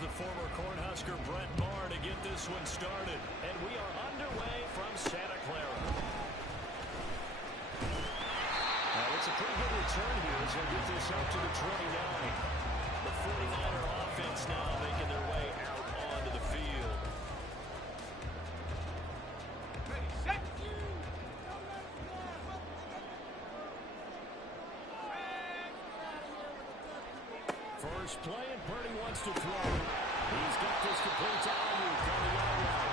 the former Cornhusker Brett Maher to get this one started. And we are underway from Santa Clara. Now, it's a pretty good return here as they'll get this up to the 29. The 49er offense now making their way out onto the field. First play, and Purdy wants to throw. He's got this complete to Ayuk on the yard line.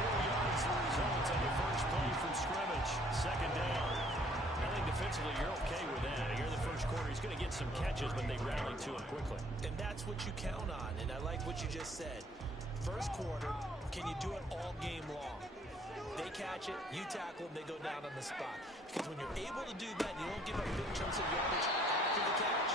4 yards the result on the first play from scrimmage. Second down. I think defensively you're okay with that. Here in the first quarter, he's going to get some catches, but they rally to him quickly. And that's what you count on, and I like what you just said. First quarter, can you do it all game long? They catch it, you tackle them, they go down on the spot. Because when you're able to do that, you don't give up big chunks of yardage after the catch.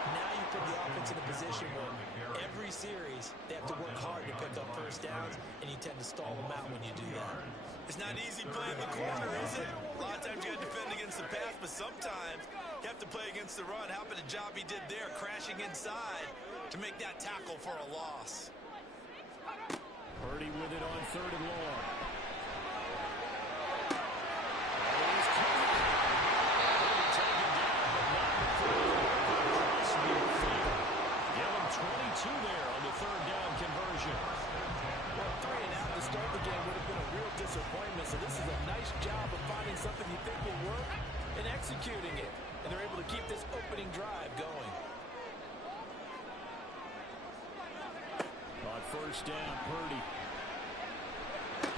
Now you put the offense in a position where every series they have to work hard to pick up first downs, and you tend to stall them out when you do that. It's not easy playing the corner, is it? A lot of times you got to defend against the pass, but sometimes you have to play against the run. How about the job he did there, crashing inside to make that tackle for a loss? Purdy with it on 3rd and long. There on the 3rd down conversion. Well, 3 and out to start the game would have been a real disappointment. So this is a nice job of finding something you think will work and executing it. And they're able to keep this opening drive going. On 1st down, Purdy.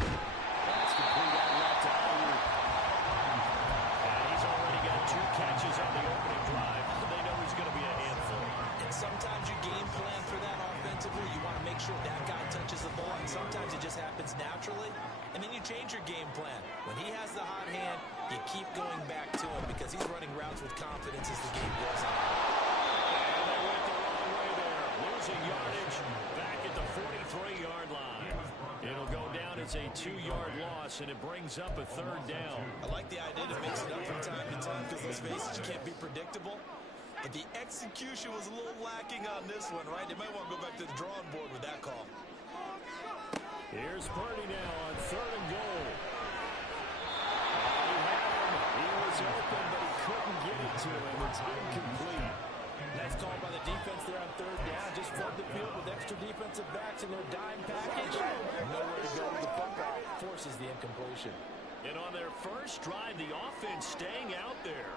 That's complete out left to Ayuk. And he's already got 2 catches on the opening drive. They know he's going to be a handful. And sometimes you game plan for that offensively. You want to make sure that guy touches the ball, and sometimes it just happens naturally. And then you change your game plan. When he has the hot hand, you keep going back to him because he's running routes with confidence as the game goes on. And they went the wrong way there. Losing yardage back at the 43-yard line. It'll go down as a 2-yard loss, and it brings up a 3rd down. I like the idea to mix it up from time to time because, let's face it, you can't be predictable. But the execution was a little lacking on this one, right? They might want to go back to the drawing board with that call. Here's Purdy now on 3rd and goal. He had him. He was open, but he couldn't get it to him. It's incomplete. Nice call by the defense there on 3rd down. Just flood the field with extra defensive backs in their dime package. Nowhere to go with the football. Forces the incompletion. And on their first drive, the offense staying out there.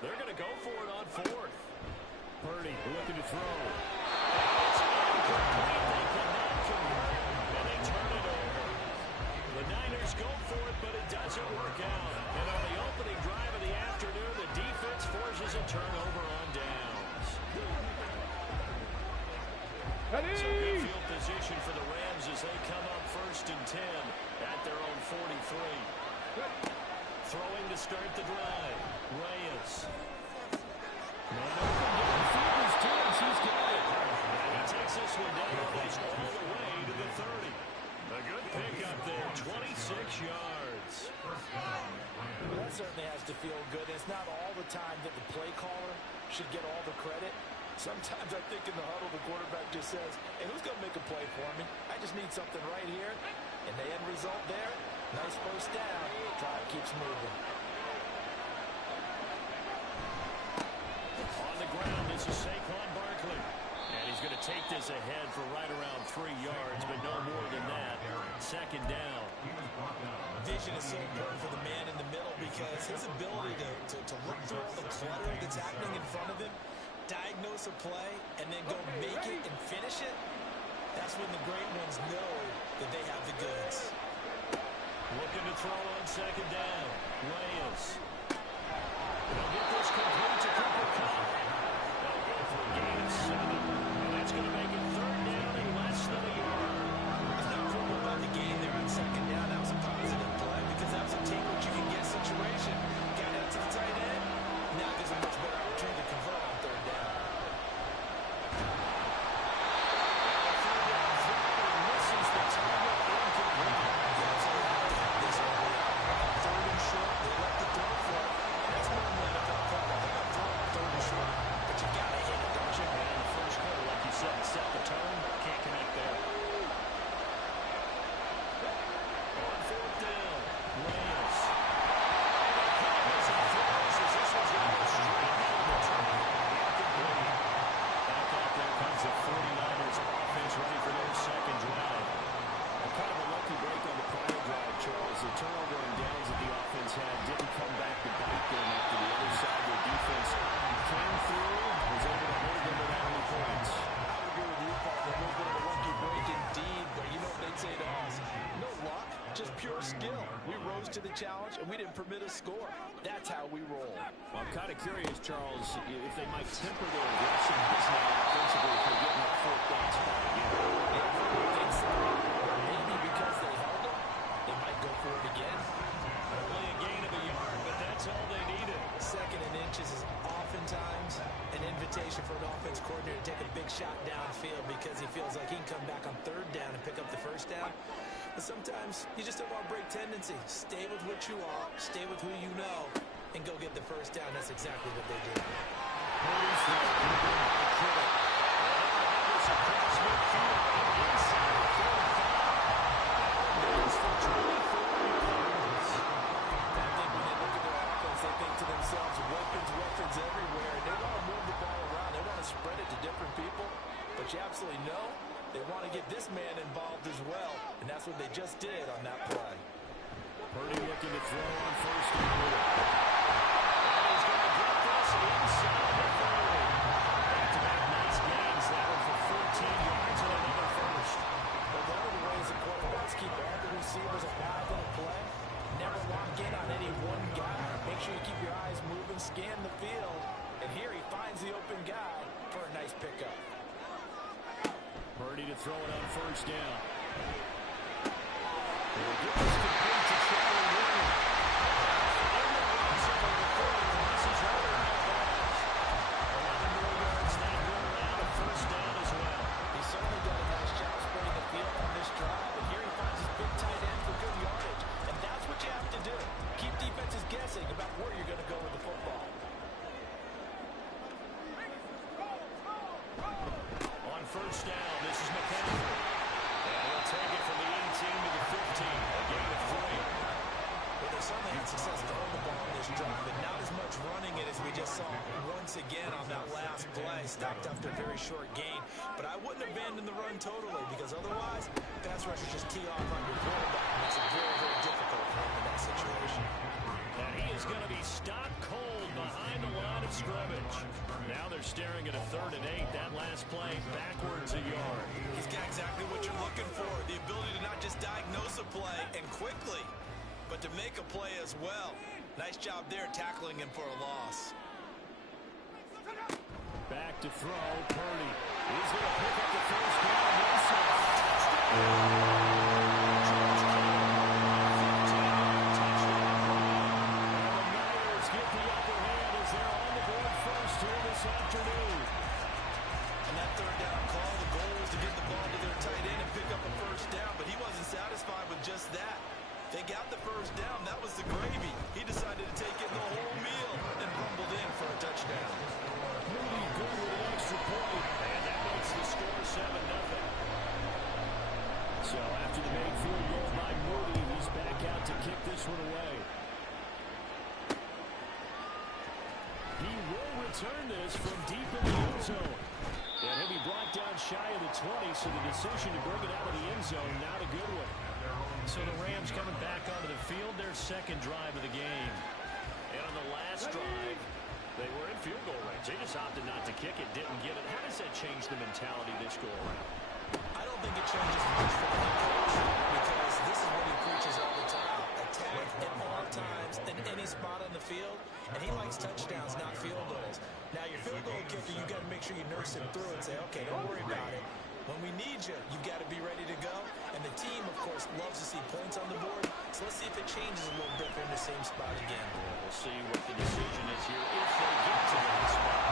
They're going to go for it on 4th. Purdy looking to throw. It's incomplete. They cannot convert, and they turn it over. The Niners go for it, but it doesn't work out. And on the opening drive of the afternoon, the defense forces a turnover on downs. So good field position for the Rams as they come up 1st and 10 at their own 43. Throwing to start the drive. Reyes. He's got it. And he takes this one down almost all the way to the 30. A good pickup there, 26 yards. That certainly has to feel good. It's not all the time that the play caller should get all the credit. Sometimes I think in the huddle, the quarterback just says, hey, who's going to make a play for me? I just need something right here. And the end result there, nice first down. Drive keeps moving. On the ground, this is Saquon Barkley. And he's going to take this ahead for right around 3 yards, but no more than that. 2nd down. Vision is so important for the man in the middle because his ability to look through all the clutter that's happening in front of him, diagnose a play, and then go make it and finish it, that's when the great ones know that they have the goods. Looking to throw on 2nd down. Reyes. They'll get this complete to Cooper Kupp. They'll go for a gain of 7. And that's going to make it 3rd down and less than a yard. There's no problem about the game there on 2nd down. That was a positive play because that was a take what you can get situation. Got out to the tight end. Now there's a much better opportunity to convert on 3rd down. Misses As the turnover and downs that the offense had didn't come back to bite them after the other side of their defense came through, was able to hold them without any points. I would agree with you, Paul. A little bit of a lucky break indeed, but you know what they'd say to us? No luck, just pure skill. We rose to the challenge, and we didn't permit a score. That's how we roll. Well, I'm kind of curious, Charles, if they might temper their aggressiveness now offensively if they're getting that fourth down spot again. I think so. Maybe because they held it, they might go for it again. Only a gain of a yard, but that's all they needed. Second and inches is oftentimes an invitation for an offense coordinator to take a big shot downfield because he feels like he can come back on third down and pick up the first down. But sometimes you just don't want to break tendency. Stay with what you are, stay with who you know, and go get the first down. That's exactly what they did. Weapons everywhere, and they want to move the ball around. They want to spread it to different people, but you absolutely know they want to get this man involved as well, and that's what they just did on that play. Purdy looking to throw on first down. And he's going to get this inside the 30. Back-to-back nice gains. That one for 14 yards and another first. But one of the ways the quarterbacks keep all the receivers alive in a play, never lock in on any one guy. Make sure you keep your eyes moving, scan the field, and here he finds the open guy for a nice pickup. Purdy to throw it on first down. He'll get this complete to Charlie Williams. And the runs over the 30. This is right around the bounds. 11 more yards now going around a first down as well. He certainly done a nice job spreading the field on this drive, and here he finds his big tight end for good yardage. And that's what you have to do. Keep defenses guessing about where you're going to go with the football. On first down, this is McCaffrey. And he'll take it from the 18 to the 15. A gain of 3. Well, they certainly had success throwing the ball on this drive, but not as much running it as we just saw once again on that last play. Stopped after a very short gain. But I wouldn't abandon the run totally, because otherwise, pass rushers just tee off on your quarterback. It makes it very, very difficult for him in that situation. And he is going to be stopped cold behind the line of scrimmage. Now they're staring at a 3rd and 8. That last play backwards a yard. He's got exactly what you're looking for. The ability to not just diagnose a play and quickly, but to make a play as well. Nice job there tackling him for a loss. Back to throw, Purdy. He's going to pick up the first down. Wilson. Touchdown. Afternoon. On that 3rd down call, the goal was to get the ball to their tight end and pick up a first down, but he wasn't satisfied with just that. They got the first down. That was the gravy. He decided to take in the whole meal and rumbled in for a touchdown. Moody good with an extra point, and that makes the score 7-0. So after the made field goal by Moody, he's back out to kick this one away. He will return this from deep in the end zone. And he'll be brought down shy of the 20, so the decision to bring it out of the end zone, not a good one. So the Rams coming back onto the field, their second drive of the game. And on the last drive, they were in field goal range. They just opted not to kick it, didn't get it. How does that change the mentality this go around? I don't think it changes much for the head coach, because this is what he preaches all the time. Attack at all times in any spot on the field, and he likes touchdowns, not field goals. Now, your field goal kicker, you've got to make sure you nurse him through and say, okay, don't worry about it. When we need you, you've got to be ready to go. And the team, of course, loves to see points on the board. So let's see if it changes a little bit. They're in the same spot again. We'll see what the decision is here if they get to that spot.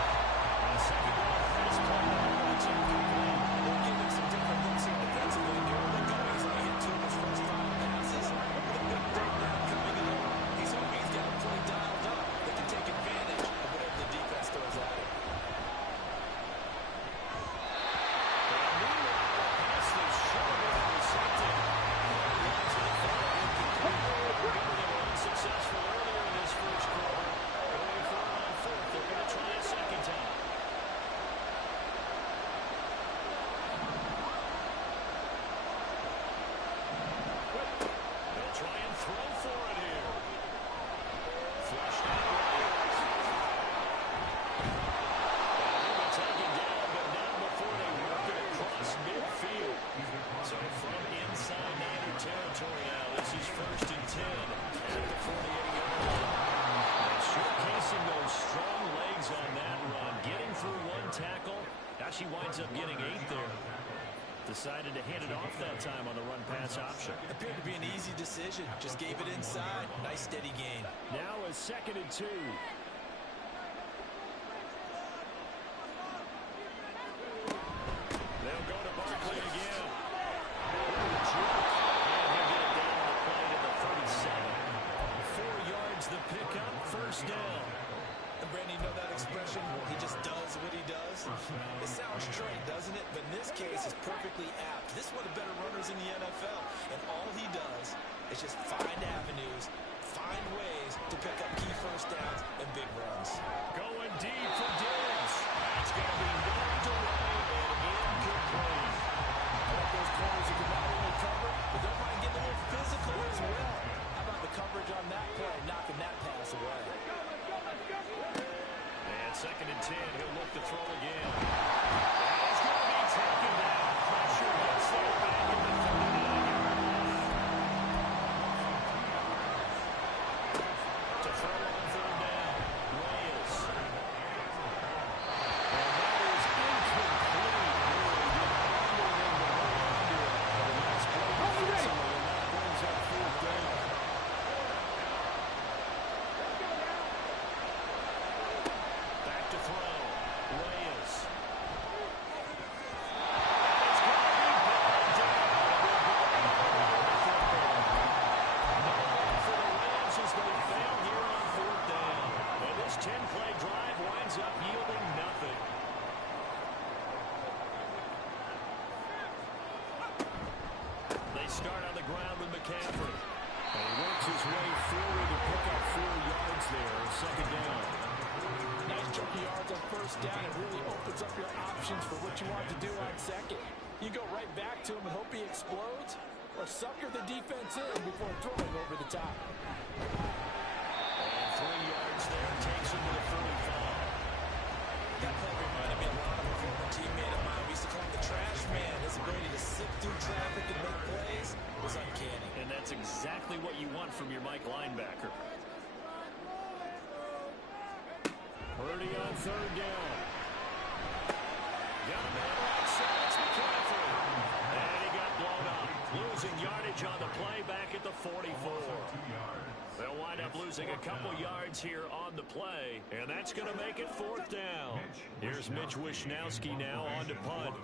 And second down, pass play. It's incomplete. They're giving some different looks here defensively. They're only going. He's only hit 2 of his first 5 passes. With a big 3rd down coming up, he's hoping he's got a play dialed up. They can take advantage of whatever the defense throws at him. Successful earlier in this first quarter. Going for it on 4th. They're going to try a second time. Decided to hand it off that time on the run-pass option. Appeared to be an easy decision. Just gave it inside. Nice steady gain. Now a 2nd and 2. They'll go to Barkley again. And he'll get it down on the play to the 37. 4 yards the pickup, 1st down. And Brandon, you know that expression? He just does what he does. It sounds trite, doesn't it? But in this case, it's perfectly apt. This is one of the better runners in the NFL. And all he does is just find avenues, find ways to pick up key 1st downs and big runs. Going deep for Diggs. That's going to be knocked away and incomplete. I like those corners who can not only cover, but don't mind getting a little physical as well. How about the coverage on that play, knocking that pass away? And 2nd and 10, he'll look to throw again. And he's going to be taken down. Pressure gets there back in the 39-yard line. To throw on 3rd down, Reyes. And that is incomplete. The last play defensively, and that brings up 4th down. Back to throw. Reyes. And it's going to be brought down. No run for the Rams as they fail here on 4th down. And this 10-play drive winds up yielding nothing. They start on the ground with McCaffrey. And he works his way forward to pick up 4 yards there. 2nd down. Nice chunky yards on 1st down. It really opens up your options for what you want to do on 2nd. You go right back to him and hope he explodes, or sucker the defense in before throwing over the top. And 3 yards there takes him to the 45. That play reminded me a lot of a former teammate of mine. We used to call him the trash man. His ability to sift through traffic and make plays was uncanny. And that's exactly what you want from your Mike linebacker. Purdy on 3rd down. Got a man right side. It's McCaffrey. And he got blown up. Losing yardage on the play back at the 44. They'll wind up losing a couple yards here on the play, and that's going to make it 4th down. Here's Mitch Wishnowsky now on to punt.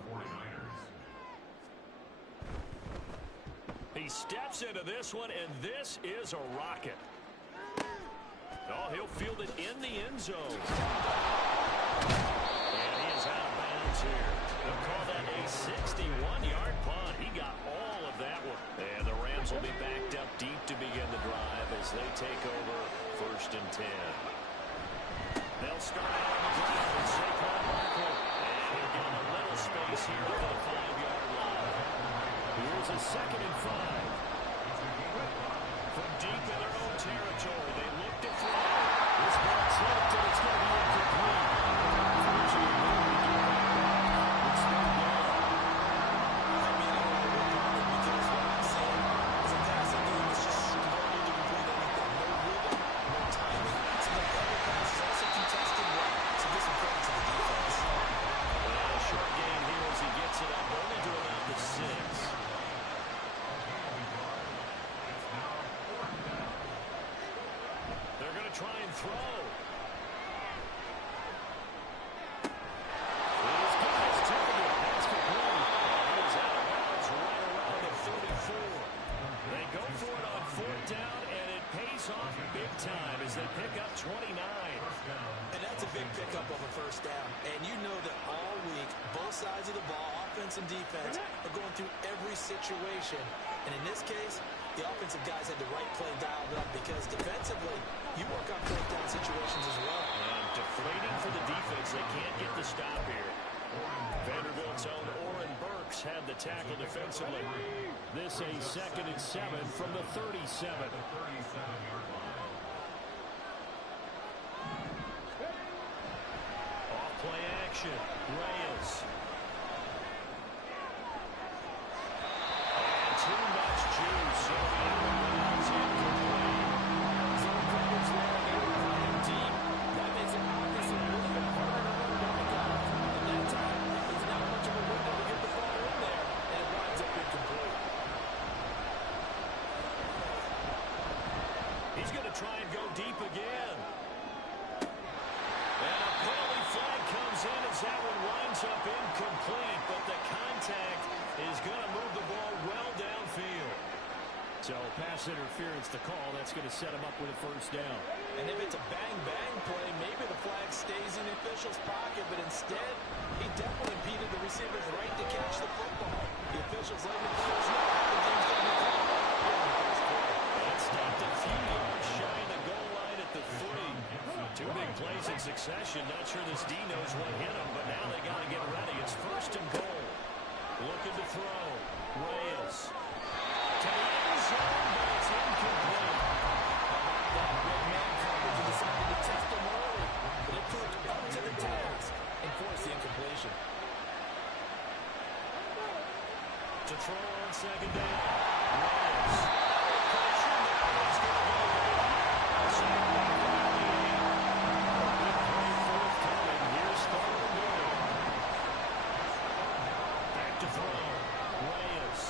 He steps into this one, and this is a rocket. Oh, he'll field it in the end zone. And he is out of bounds here. They'll call that a 61-yard punt. He got all of that one. And the Rams will be backed up deep to begin the drive as they take over 1st and 10. They'll start out on the ground with Saquon Barkley. And he'll give him a little space here at the 5-yard line. Here's a 2nd and 5. From deep in their own territory, they look to throw. This ball's hit, and it's going to be incomplete. Unfortunately, they give that back. It's 3rd down. I mean, I don't know what problem because what I'm saying is a passing game is just no need to complete anything. No rhythm, no timing. So the every pass is also contested well. So this is credit to the defense. A short gain here as he gets it up, only to about the 6. They're going to try and throw. He's got his target. That's complete. He is out of bounds right around the 44. They go for it on 4th down, and it pays off big time as they pick up 29. And that's a big pickup of a 1st down. And you know that all week, both sides of the ball, offense and defense, are going through every situation. And in this case, the offensive guys had the right play dialed up because defensively, you work on 4th down situations as well. And deflating for the defense. They can't get the stop here. Vanderbilt's own Oren Burks had the tackle defensively. This a 2nd and 7 from the 37. Off play action. Reyes. And too much juice. So the outbounds incomplete. Zone coverage there, they were playing deep. That makes it obviously a little bit harder to run down the gut. And that time, it's not much of a window to get the ball in there. And it He's going to try and go deep again. And a penalty flag comes in as that one winds up incomplete, but the contact is going to move the ball well downfield. So pass interference to call. That's going to set him up with a first down. And if it's a bang-bang play, maybe the flag stays in the official's pocket, but instead, he definitely impeded the receiver's right to catch the football. The officials letting the players know the game's going to be called. It stopped a few yards shy of the goal line at the 3. Two big plays in succession. Not sure this D knows what hit him, but now they got to get ready. It's first and goal. Looking to throw. Reyes. To the end zone, but it's incomplete. That big man coverage decided to test him early, but it proved up to the task and forced the incompletion. To throw on second down. Reyes. Pressure now is going to go down. Sack back around the 8. Big play forthcoming. Here's third and goal. Back to throw. Reyes.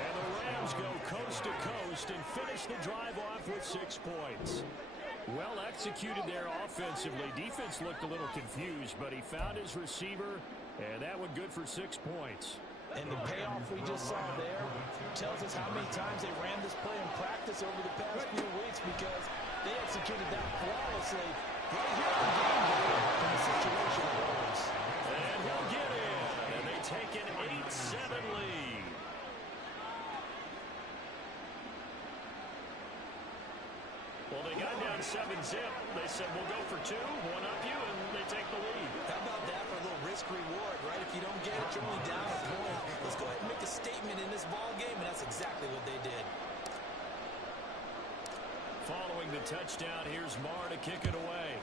And the Rams go coast to coast and finish the drive off with 6 points. Well executed there offensively. Defense looked a little confused, but he found his receiver, and that one good for 6 points. And the payoff we just saw there tells us how many times they ran this play in practice over the past few weeks, because they executed that flawlessly right here on game day in the situation arose. And he'll get in, and they take an 8-7 lead. Well, they got down 7-zip. They said, we'll go for 2, one up you, and they take the lead. How about that for a little risk-reward, right? If you don't get it, you're only down a point. Let's go ahead and make a statement in this ball game, and that's exactly what they did. Following the touchdown, here's Marr to kick it away.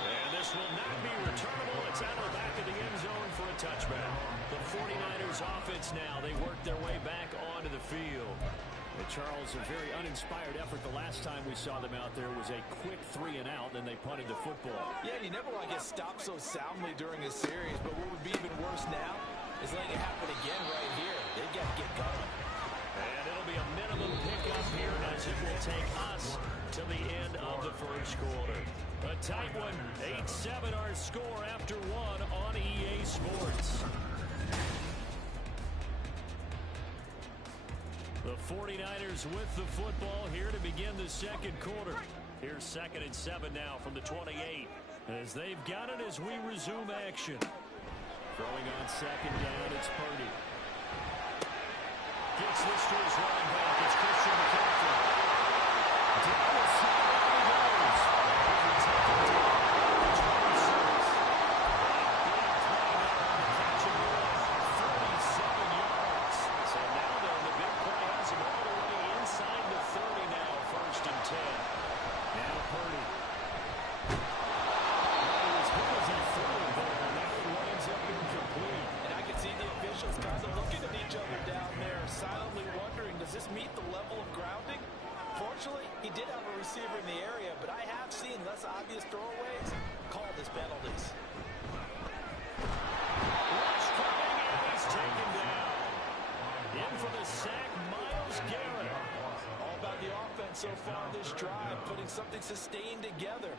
And this will not be returnable. It's out of the back of the end zone for a touchback. The 49ers offense now, they work their way back onto the field. And Charles, a very uninspired effort. The last time we saw them out there was a quick 3 and out, and they punted the football. Yeah, and you never want to get stopped so soundly during a series, but what would be even worse now is letting it happen again right here. They got to get going. And it'll be a minimum pickup here as it will take us to the end of the first quarter. A tight one, 8-7 our score after 1 on EA Sports. The 49ers with the football here to begin the second quarter. Here's 2nd and 7 now from the 28 as they've got it as we resume action. Throwing on second down, it's Purdy. Gets this to his running back. It's Christian McCaffrey. Down the sideline he goes. Overtaken down. It's 26. Big play there on the catch and run. 47 yards. So now then, the big play has him all the way inside the 30 now. 1st and 10. Now Purdy. As good as he threw it there, and that winds up incomplete. And I can see the officials kind of looking at each other down there, silently wondering, does this meet the level of grounding? Fortunately, he did have a receiver in the area, but I have seen less obvious throwaways called as penalties. Rush coming, and he's taken down. In for the sack, Myles Garrett. All about the offense so far this drive, putting something sustained together.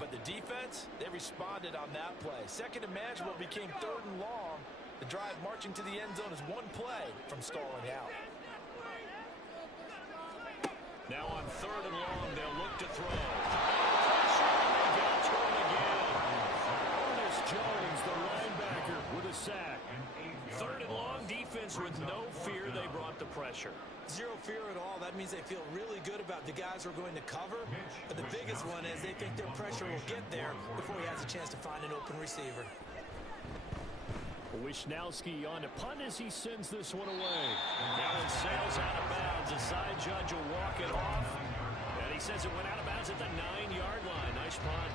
But the defense, they responded on that play. Second and manageable became 3rd and long. The drive marching to the end zone is 1 play from stalling out. Now on 3rd and long, they'll look to throw. Pressure, and they get to him again. Ernest Jones, the linebacker, with a sack. 3rd and long, defense with no fear. They brought the pressure. Zero fear at all. That means they feel really good about the guys who are going to cover. But the biggest one is they think their pressure will get there before he has a chance to find an open receiver. Wishnowski on to punt as he sends this one away. That one sails out of bounds. The side judge will walk it off. And he says it went out of bounds at the 9-yard line. Nice punt.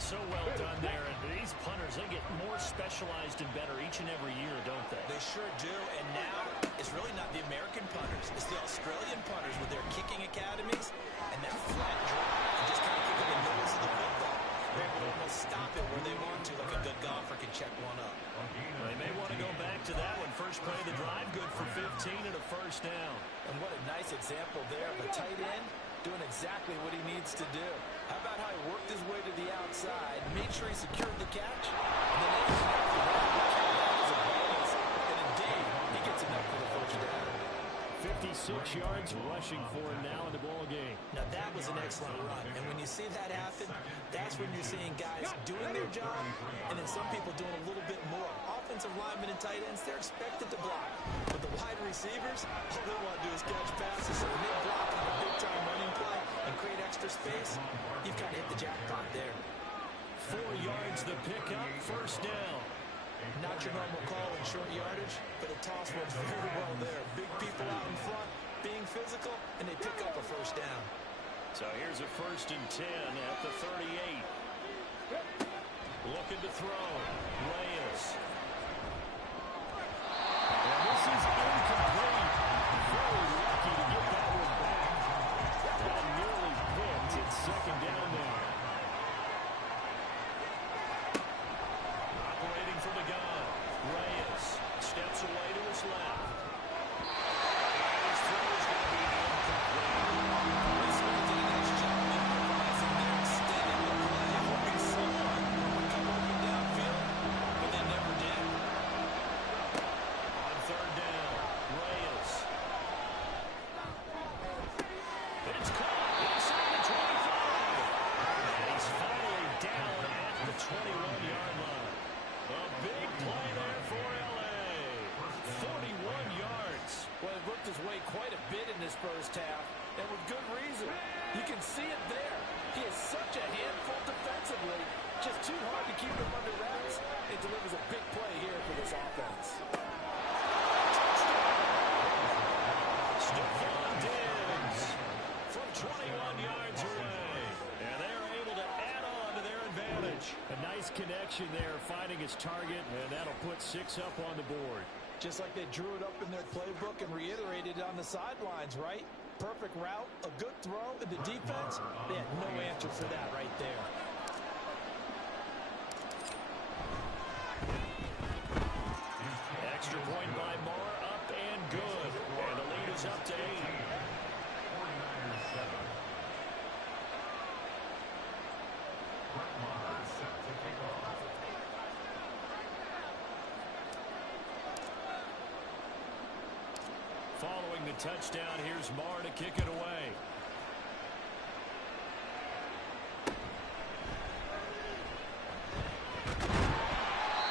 So well done there. And these punters, they get more specialized and better each and every year, don't they? They sure do. And now it's really not the American punters. It's the Australian punters with their kicking academies and that flat drop and just kind of kicking the nose of the football. They're able to almost stop it where they want to, like a good golfer can check one up. back to that one. First play of the drive, good for 15 and a first down. And what a nice example there of a tight end doing exactly what he needs to do. How about how he worked his way to the outside, made sure he secured the catch, and then anything after that, we count that as a bonus. And indeed, he gets enough for the first down. 56 yards rushing for him now in the ball game. Now that was an excellent run, and when you see that happen, that's when you're seeing guys doing their job, and then some people doing a little bit more. Offensive linemen and tight ends, they're expected to block, but the wide receivers, all they want to do is catch passes. So when they block on a big-time running play and create extra space, you've got to hit the jackpot there. 4 yards the pickup, first down. Not your normal call in short yardage, but the toss works very well there. Big people out in front, being physical, and they pick up a first down. So here's a 1st and 10 at the 38. Looking to throw. Reyes. And this is incomplete. Very lucky to get that one back. Got nearly picked. It's 2nd down now. Operating from the gun. Reyes steps away to his left. And his throw is going to be incomplete. This one did a nice job improvising there, extending the play, hoping someone would come open downfield, but they never did. On 3rd down, Reyes. It's caught inside the 25. And he's finally down at the 21-yard line. A big play there for L.A. 41 yards. Well, it worked his way quite a bit in this first half, and with good reason. You can see it there. He is such a handful defensively. Just too hard to keep him under wraps. It delivers a big play here for this offense. Stephon Diggs from 21 yards away. And they're able to add on to their advantage. A nice connection there, finding his target, and that'll put 6 up on the board. Just like they drew it up in their playbook and reiterated it on the sidelines, right? Perfect route, a good throw, and the defense, they had no answer for that right there. Extra point by Moore, up and good. And the lead is up to 8. Following the touchdown, here's Moore to kick it away.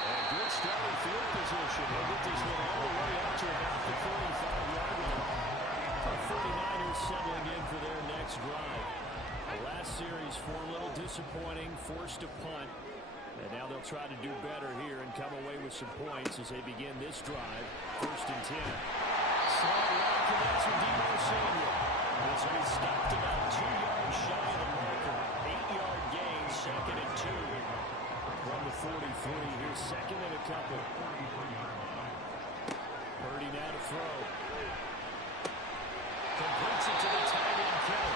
And good starting field position. They'll get this one all the way up to about the 45-yard line. The 49ers settling in for their next drive. The last series, 4 a little disappointing, forced a punt. And now they'll try to do better here and come away with some points as they begin this drive. 1st and 10. Slide right connects with Debo Samuel. This will be stopped about 2 yards shy of the marker. 8-yard gain, 2nd and 2. From the 43, here's 2nd and a couple. Purdy now to throw. Completes it to the tight end, Kelly.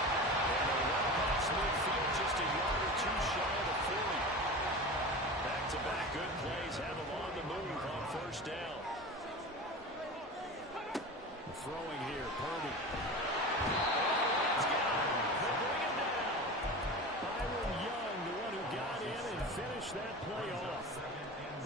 And a run past midfield, just a yard or 2 shy of the 40. Back-to-back good plays have him on the move on 1st down. Throwing here, Purdy. Let's go. They bring it down. Byron Young, the one who got in and finished that play off.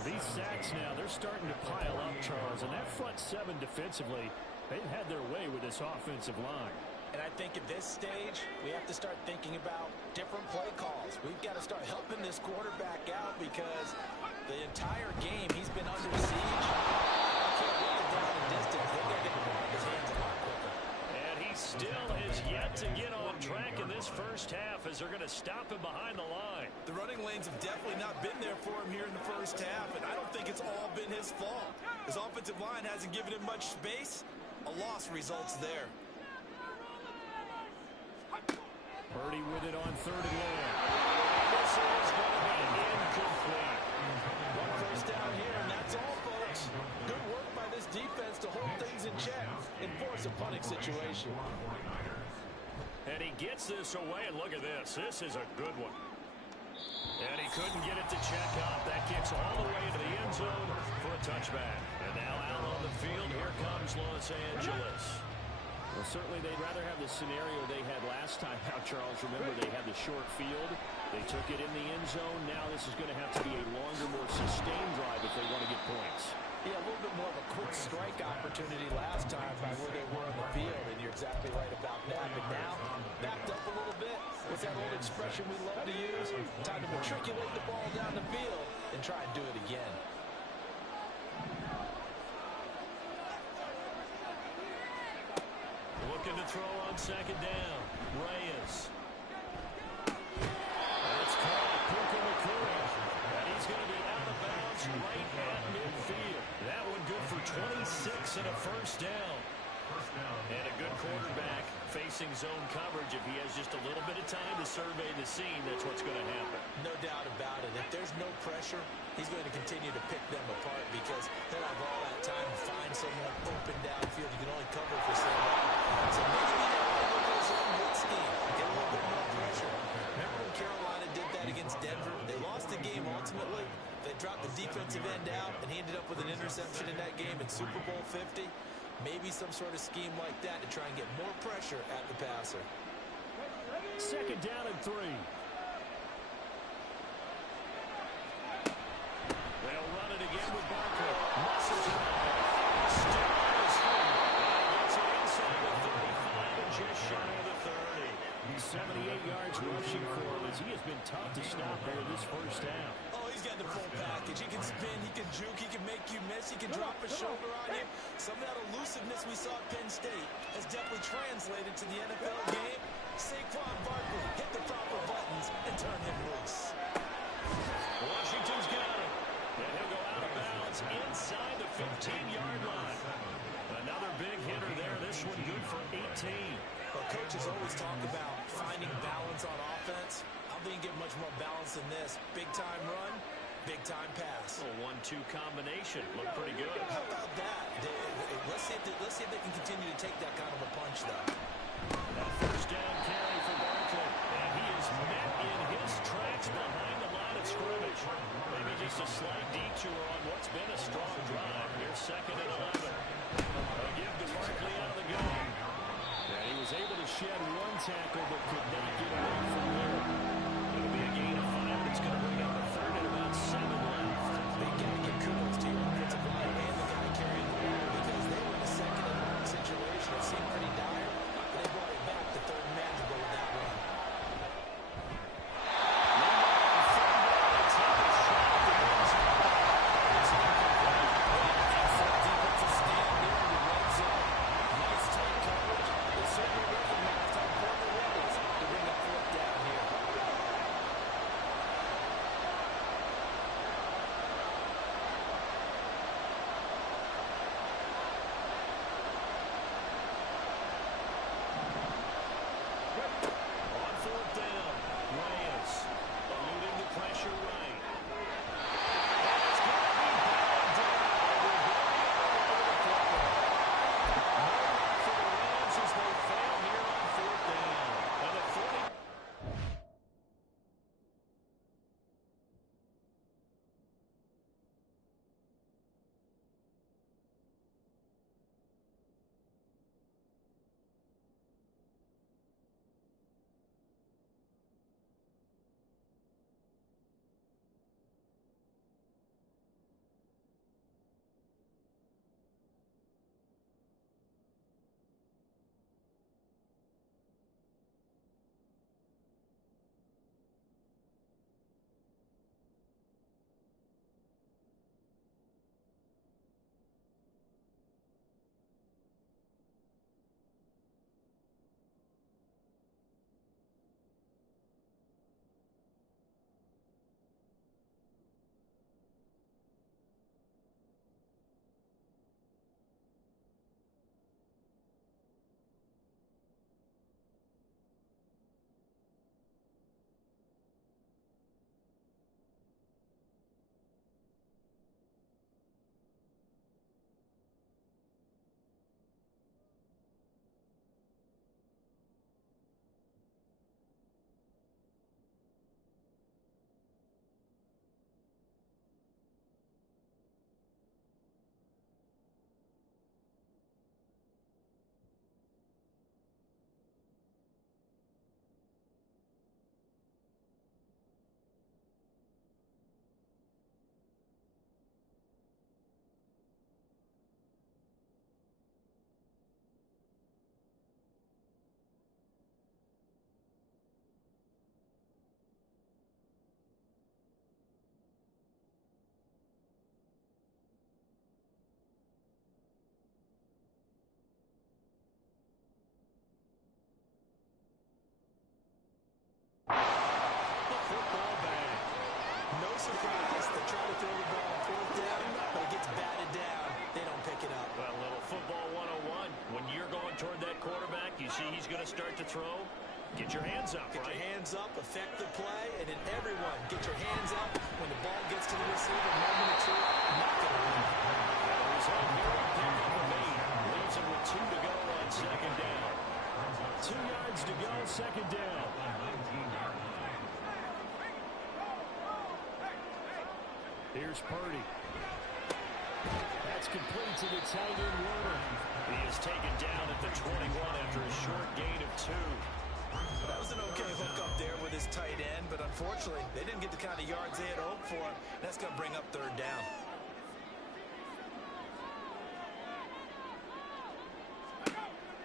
These sacks now, they're starting to pile up, Charles. And that front 7 defensively, they've had their way with this offensive line. And I think at this stage, we have to start thinking about different play calls. We've got to start helping this quarterback out because the entire game he's been under siege. Can't win it down the distance. They've got to get his hands a lot quicker. And he still has yet to get on track in this first half as they're going to stop him behind the line. The running lanes have definitely not been there for him here in the first half, and I don't think it's all been his fault. His offensive line hasn't given him much space. A loss results there. Purdy with it on 3rd and long. This is going to be incomplete. One first down here, and that's all, folks. Good work by this defense to hold things in check and force a punting situation. And he gets this away, and look at this. This is a good one. And he couldn't get it to check up. That kicks all the way into the end zone for a touchback. And now Los Angeles. Well, certainly they'd rather have the scenario they had last time out, Charles. Remember, they had the short field. They took it in the end zone. Now this is going to have to be a longer, more sustained drive if they want to get points. Yeah, a little bit more of a quick strike opportunity last time by where they were on the field, and you're exactly right about that. But now, backed up a little bit. What's that old expression we love to use? Time to matriculate the ball down the field and try and do it again. Looking to throw on second down. Reyes. That's caught. Puka McCoy. And he's going to be out of bounds right at midfield. That one good for 26 and a first down. And a good quarterback facing zone coverage. If he has just a little bit of time to survey the scene, that's what's going to happen. No doubt about it. If there's no pressure, he's going to continue to pick them apart because he'll have all that time to find someone open downfield. You can only cover for so long. So maybe they want to look at his own good scheme. Get a little bit more pressure. Remember when Carolina did that against Denver? They lost the game ultimately. They dropped the defensive end out, and he ended up with an interception in that game in Super Bowl 50. Maybe some sort of scheme like that to try and get more pressure at the passer. Second down and 3. They'll run it again with Barkley. Muscles it up. Still on his feet. Gets it inside the 35 and just shy of the 30. 78 yards rushing for him as he has been tough to stop here this first down. Oh, he's got the full package. He can spin, he can juke, he can make you miss, he can drop a shoulder on you. Some of that elusiveness we saw at Penn State has definitely translated to the NFL game. Saquon Barkley hit the proper buttons and turn him loose. Washington's got it. And he'll go out of bounds inside the 15-yard line. Another big hitter there. This one good for 18. Well, coaches always talk about finding balance on offense. I don't think you get much more balance than this. Big-time run, big-time pass. A 1-2 combination. Looked pretty good. How about that? Let's see if they can continue to take that kind of a punch, though. That first down carry for Barkley. And he is met in his tracks behind the line of scrimmage. Maybe just a slight detour on what's been a strong drive. Here's second and 11. A give to Barkley out of the gun. And he was able to shed one tackle but could not get away from there. It'll be a gain of 5. It's going to bring up a third and about 7 left. They got to give kudos to your offensive line and the guy carrying the ball because they were in a second and long situation. It seemed pretty dire, but they brought it back to third and manageable with that run. surprised. They try to throw the ball on fourth down, but it gets batted down. They don't pick it up. Well, a little football 101. When you're going toward that quarterback, you see he's going to start to throw. Get your hands up, Get right? your hands up, affect the play, and then everyone get your hands up when the ball gets to the receiver. Moment of truth, not going to win. The result here, a pick up a main. Leaves him with 2 to go on second down. 2 yards to go, second down. Here's Purdy. That's complete to the tight end Warner. He is taken down at the 21 after a short gain of 2. That was an okay hook up there with his tight end, but unfortunately, they didn't get the kind of yards they had hoped for. That's going to bring up third down.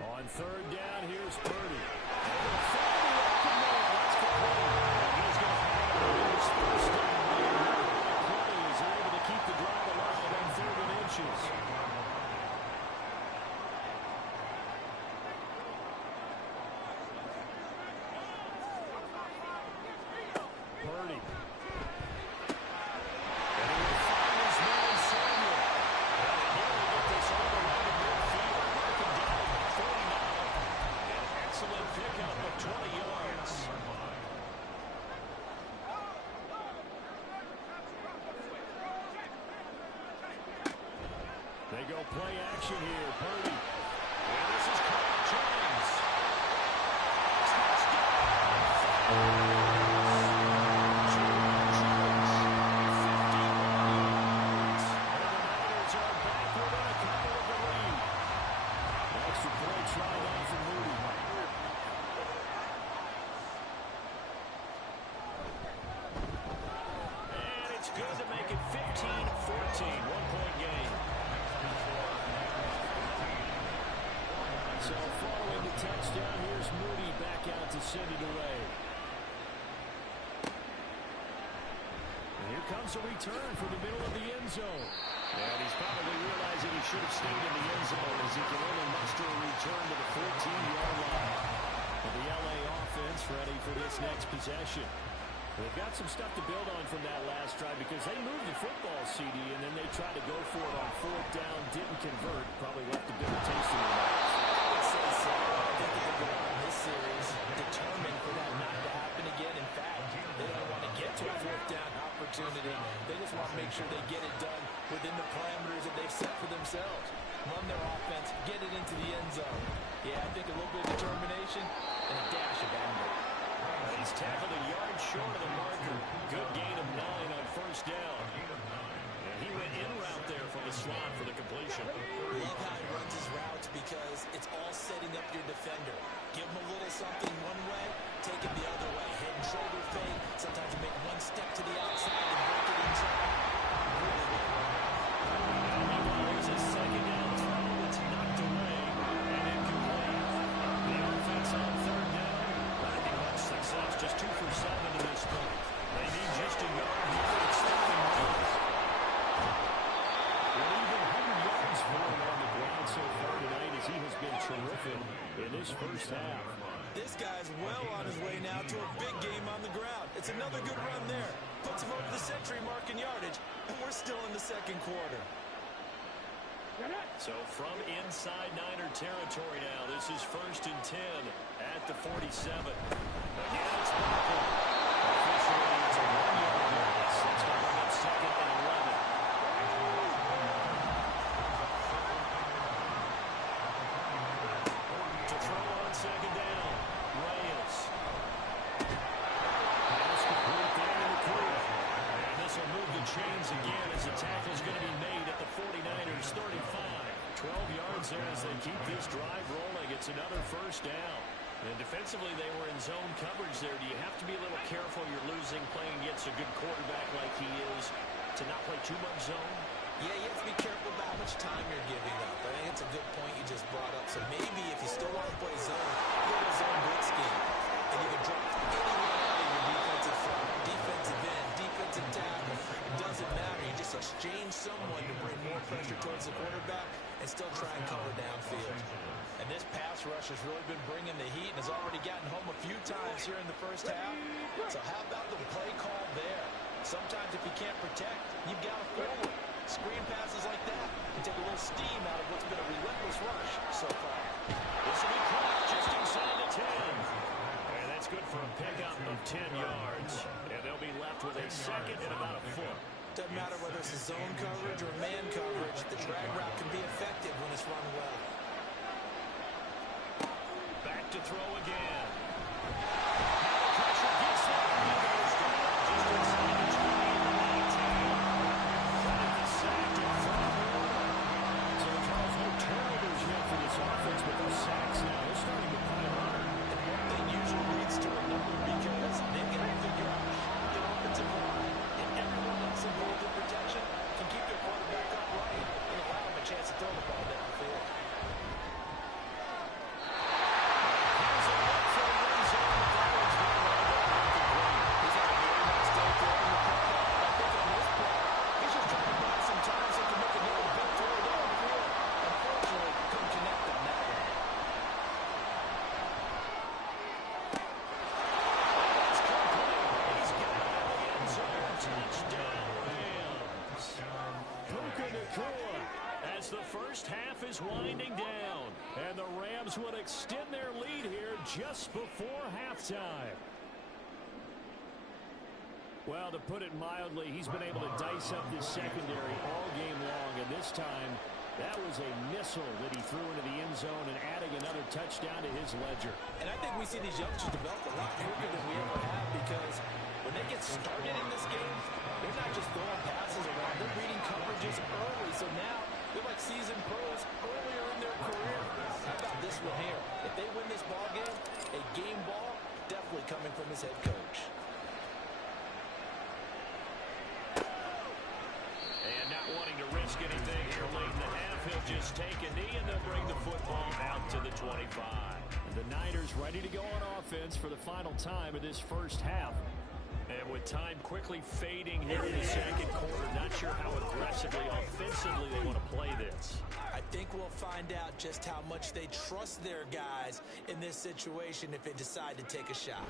On third down, here's Purdy. That's complete. And he's going to have his first down. Purdy is able to keep the drive alive on 3rd and inches. Purdy. And he will find his man, Samuel. And here we get this all the way to midfield. Broken down at the 40 now. An excellent pickup of 20 yards. They go play action here. Purdy. And this is Carl Jones. Good to make it 15-14, 1-point game. So following the touchdown, here's Moody back out to send it away. And here comes a return from the middle of the end zone. And he's probably realizing he should have stayed in the end zone as he can only muster a return to the 14-yard line. And the LA offense ready for this next possession. They've got some stuff to build on from that last drive because they moved the football, CD, and then they tried to go for it on 4th down, didn't convert, probably left a bitter taste in their mouth. I would say so. I think they're going to this series determined for that not to happen again. In fact, they don't want to get to a 4th down opportunity. They just want to make sure they get it done within the parameters that they've set for themselves. Run their offense, get it into the end zone. Yeah, I think a little bit of determination and a dash of anger. He's tackled a yard short of the marker. Good gain of 9 on 1st down. And he went in route there from the slot for the completion. Love how he runs his routes because it's all setting up your defender. Give him a little something one way, take him the other way. Head and shoulder fake. Sometimes you make one step to the outside and break it inside. Really good. Here's a 2nd down throw. It's knocked away and incomplete. The offense on 3rd down. Success, just 2 for 7 to this point. They need just a yard here. Extending runs. Well, even 100 yards for him on the ground so far tonight as he has been terrific in this first half. This guy's well on his way now to a big game on the ground. It's another good run there. Puts him over the century mark in yardage, and we're still in the 2nd quarter. So from inside Niner territory now, this is 1st and 10 at the 47. Again, it's Barkley. Officially, it's a 1-yard loss. That's going to bring up 2nd and 11. To throw on 2nd down, Reyes. Pass complete there in the clear. And this will move the chains again as the tackle is going to be made at the 49ers 35. 12 yards there as they keep this drive rolling. It's another 1st down. And defensively, they were in zone coverage there. Do you have to be a little careful? You're losing, playing against a good quarterback like he is, to not play too much zone? Yeah, you have to be careful about how much time you're giving up. I think it's a good point you just brought up. So maybe if you still want to play zone, go to zone blitz scheme. And you can drop anyone out of your defensive front, defensive end, defensive tackle. It doesn't matter. You just exchange someone to bring more pressure towards the quarterback and still try and cover downfield. And this pass rush has really been bringing the heat and has already gotten home a few times here in the first half. So how about the play call there? Sometimes if you can't protect, you've got to forward. Screen passes like that can take a little steam out of what's been a relentless rush so far. This will be caught just inside the 10. And that's good for a pickup of 10 yards. And they'll be left with a second and about a foot. Doesn't matter whether it's a zone coverage or man coverage, the drag route can be effective when it's run well. Back to throw again. Now the pressure gets there. He goes down just inside the 20 and the 19. Trying to sack it from so Charles, no turnovers yet for this offense, but those sacks now, they're starting to pile on. And one thing usually leads to another because they've got to figure out how to get offensive line. And everyone else involved in protection can keep their quarterback upright and allow him a chance to throw the ball downfield. As the first half is winding down, and the Rams would extend their lead here just before halftime. Well, to put it mildly, he's been able to dice up this secondary all game long, and this time that was a missile that he threw into the end zone and adding another touchdown to his ledger. And I think we see these youngsters develop a lot quicker than we ever have because when they get started in this game, they're not just throwing passes around. They're reading coverages early. So now they're like seasoned pros earlier in their career. How about this one here? If they win this ball game, a game ball definitely coming from his head coach. And not wanting to risk anything here late in the half, he'll just take a knee and they'll bring the football out to the 25. And the Niners ready to go on offense for the final time of this first half. And with time quickly fading here in the second quarter, not sure how aggressively, offensively they want to play this. I think we'll find out just how much they trust their guys in this situation if they decide to take a shot.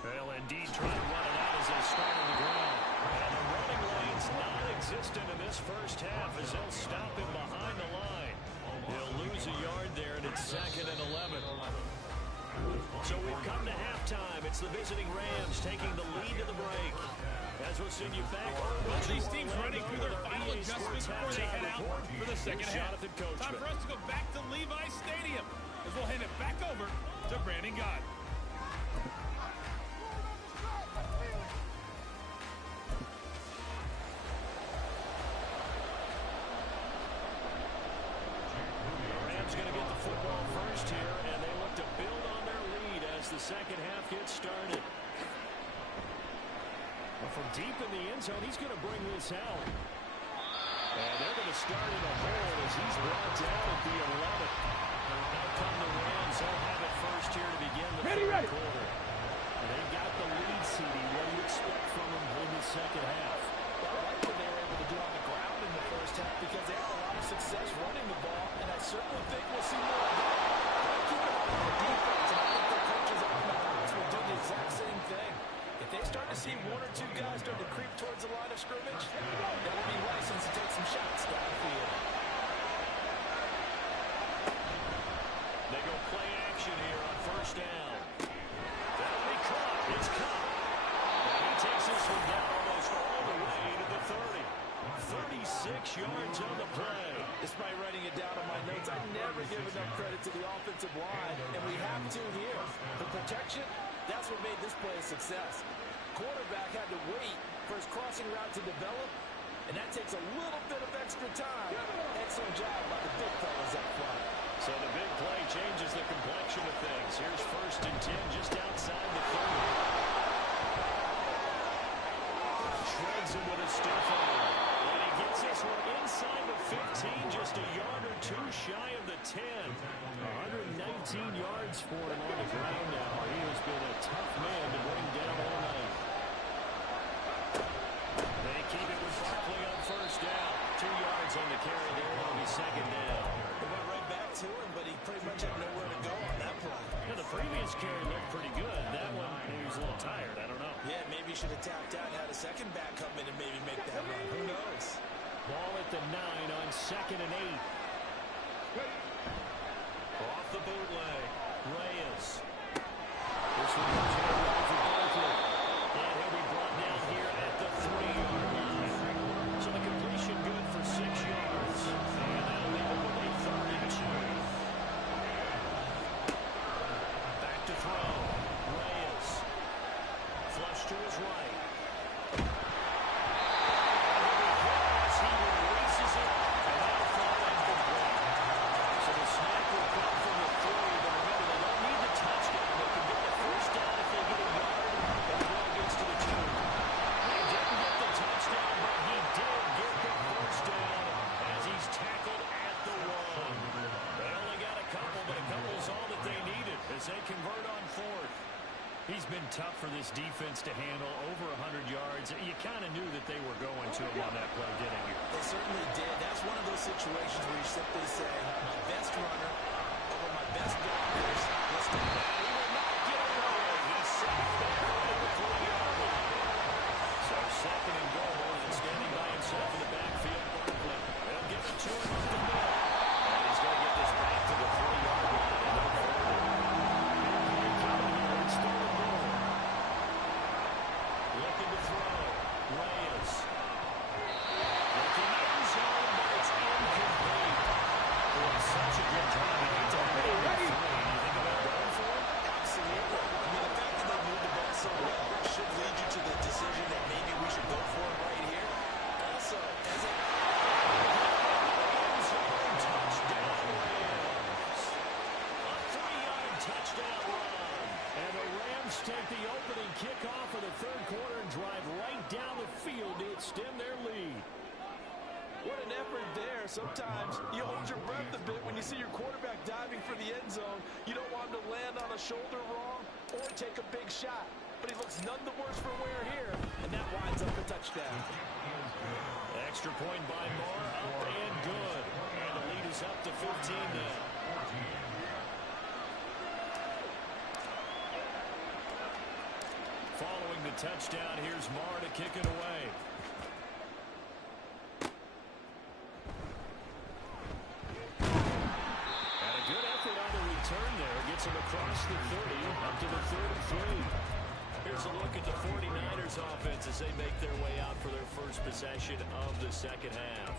Well, indeed, trying to run it out as they start on the ground. And the running lane's non-existent in this first half as they'll stop him behind the line. He'll lose a yard there, and it's 2nd and 11. So we've come to halftime. It's the visiting Rams taking the lead to the break. As we'll send you back. Both these teams running through their final adjustments before they head out for the second half. Time for us to go back to Levi's Stadium as we'll hand it back over to Brandon Gott. Going to get the football first here, and they look to build on their lead as the second half gets started. Well, from deep in the end zone, he's going to bring this out. And they're going to start in a hole as he's brought down at the 11. Now come the Rams. They'll have it first here to begin the third quarter. And they got the lead, CD. What do you expect from them in the second half? Well, I like what they were able to do on the ground in the first half because they had a lot of success running the ball, and I certainly think we'll see more of that. Keep an eye on the defense, and I think their coaches on the offense will do the exact same thing. If they start to see one or two guys start to creep towards the line of scrimmage, they'll be licensed to take some shots downfield. They go play action here on first down. That'll be caught. It's caught. And he takes this one down almost all the way to the 30. 36 yards on the play. Despite writing it down on my notes, I never give enough credit to the offensive line, and we have to here. The protection, that's what made this play a success. Quarterback had to wait for his crossing route to develop, and that takes a little bit of extra time. Excellent job by the big fellas up front. So the big play changes the complexion of things. Here's 1st and 10 just outside the 30. Shreds him with a stiff arm. And he gets this one inside the 15, just a yard or two shy of the 10. 119 yards for him on the ground now. He has been a tough man to bring down all night. They keep it with Barkley on first down. 2 yards on the carry there. It'll be 2nd down. They went right back to him, but he pretty much had nowhere to go on that play. Yeah, the previous carry looked pretty good. That one, he was a little tired. I don't know. Yeah, maybe he should have tapped out and had a second back come 2nd and 8. Off the bootleg, Reyes. This one goes out wide for Barkley. And he'll be brought down here at the 3-yard line. So the completion good for 6 yards. And that'll leave him with a 3rd and 2. Back to throw. Reyes. Flush to his right. He releases it, and that'll fall incomplete. So the snap will come from the 3, but remember, they don't need the touchdown. They can get the first down if they get a yard, and the ball gets to the 2. They didn't get the touchdown, but he did get the first down as he's tackled at the 1. They only got a couple, but a couple's all that they needed as they convert on 4th. He's been tough for this defense to handle, over 100 yards. You kind of knew that they were going to him on that play, didn't you? They certainly did. That's one of those situations where you simply say, my best runner over my best blockers. Let's go. He will not get away. He's safe there at the 3-yard line. So 2nd and goal, and standing by himself in the backfield, Barkley. They'll give it to him up the middle. And he's going to get this back to the 3-yard line and no further. It's 3rd and goal. Looking to throw. Reyes. Looking end zone, but it's incomplete. Boy, such a good drive. You hate to have it on 3. You think about going for it? Absolutely. I mean, the fact that they moved the ball so well should lead you to the decision that maybe we should go for it right here. Also, as a end zone touchdown Rams. A 3-yard touchdown run. And the Rams take the opening kickoff of the 3rd quarter and drive right down the field to extend their lead. What an effort there. Sometimes you hold your breath a bit when you see your quarterback diving for the end zone. You don't want him to land on a shoulder wrong or take a big shot. But he looks none the worse for wear here, and that winds up a touchdown. Extra point by Moore, up and good. And the lead is up to 15 now. Following the touchdown, here's Moore to kick it away. And a good effort on the return there. Gets him across the 30, up to the 3rd and 3. Here's a look at the 49ers offense as they make their way out for their first possession of the 2nd half.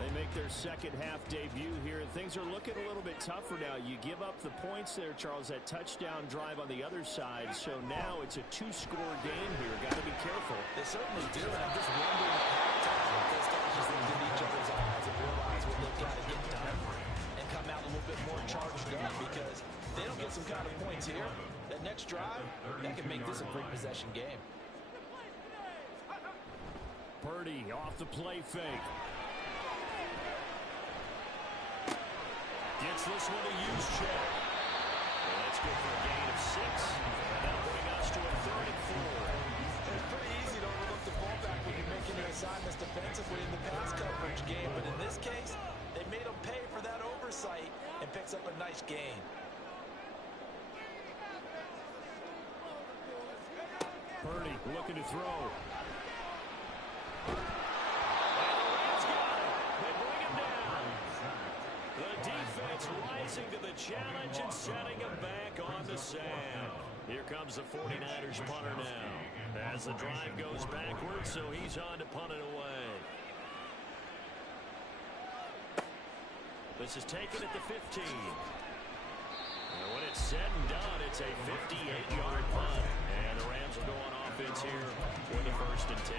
They make their 2nd half debut here. Things are looking a little bit tougher now. You give up the points there, Charles, that touchdown drive on the other side. So now it's a 2-score game here. Got to be careful. They certainly do, and I'm just wondering at halftime if those guys just looked into each other's eyes and realize what they've got to get done and come out a little bit more charged up, because they don't get some kind of points here. That next drive, that can make this a three-possession game. Purdy off the play fake. Gets this one to use check. Well, that's good for a gain of 6. And that'll bring us to a 3rd and 4. It's pretty easy to overlook the fullback when you're making your assignments defensively in the pass coverage game. But in this case, they made him pay for that oversight and picks up a nice gain. Purdy looking to throw. Rising to the challenge and setting him back on the sand. Here comes the 49ers punter now. As the drive goes backwards, so he's on to punt it away. This is taken at the 15. And when it's said and done, it's a 58-yard punt. And the Rams will go on offense here for the 1st and 10.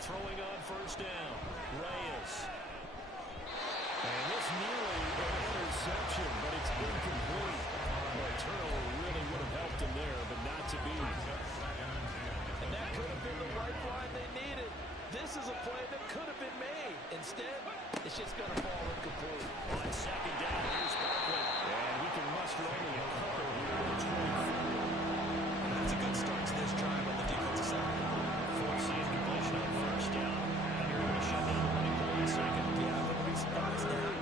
Throwing on 1st down. Reyes. And this nearly an interception, but it's incomplete. Well, turnover really would have helped him there, but not to be. And that could have been the lifeline they needed. This is a play that could have been made. Instead, it's just going to fall incomplete. On 2nd down, here's Barkley. And he can muster only a couple here at the 24. That's a good start to this drive on the defensive side. Forcing incompletion on 1st down. And you're going to shut down the running play in 2nd. Yeah, I wouldn't be surprised now.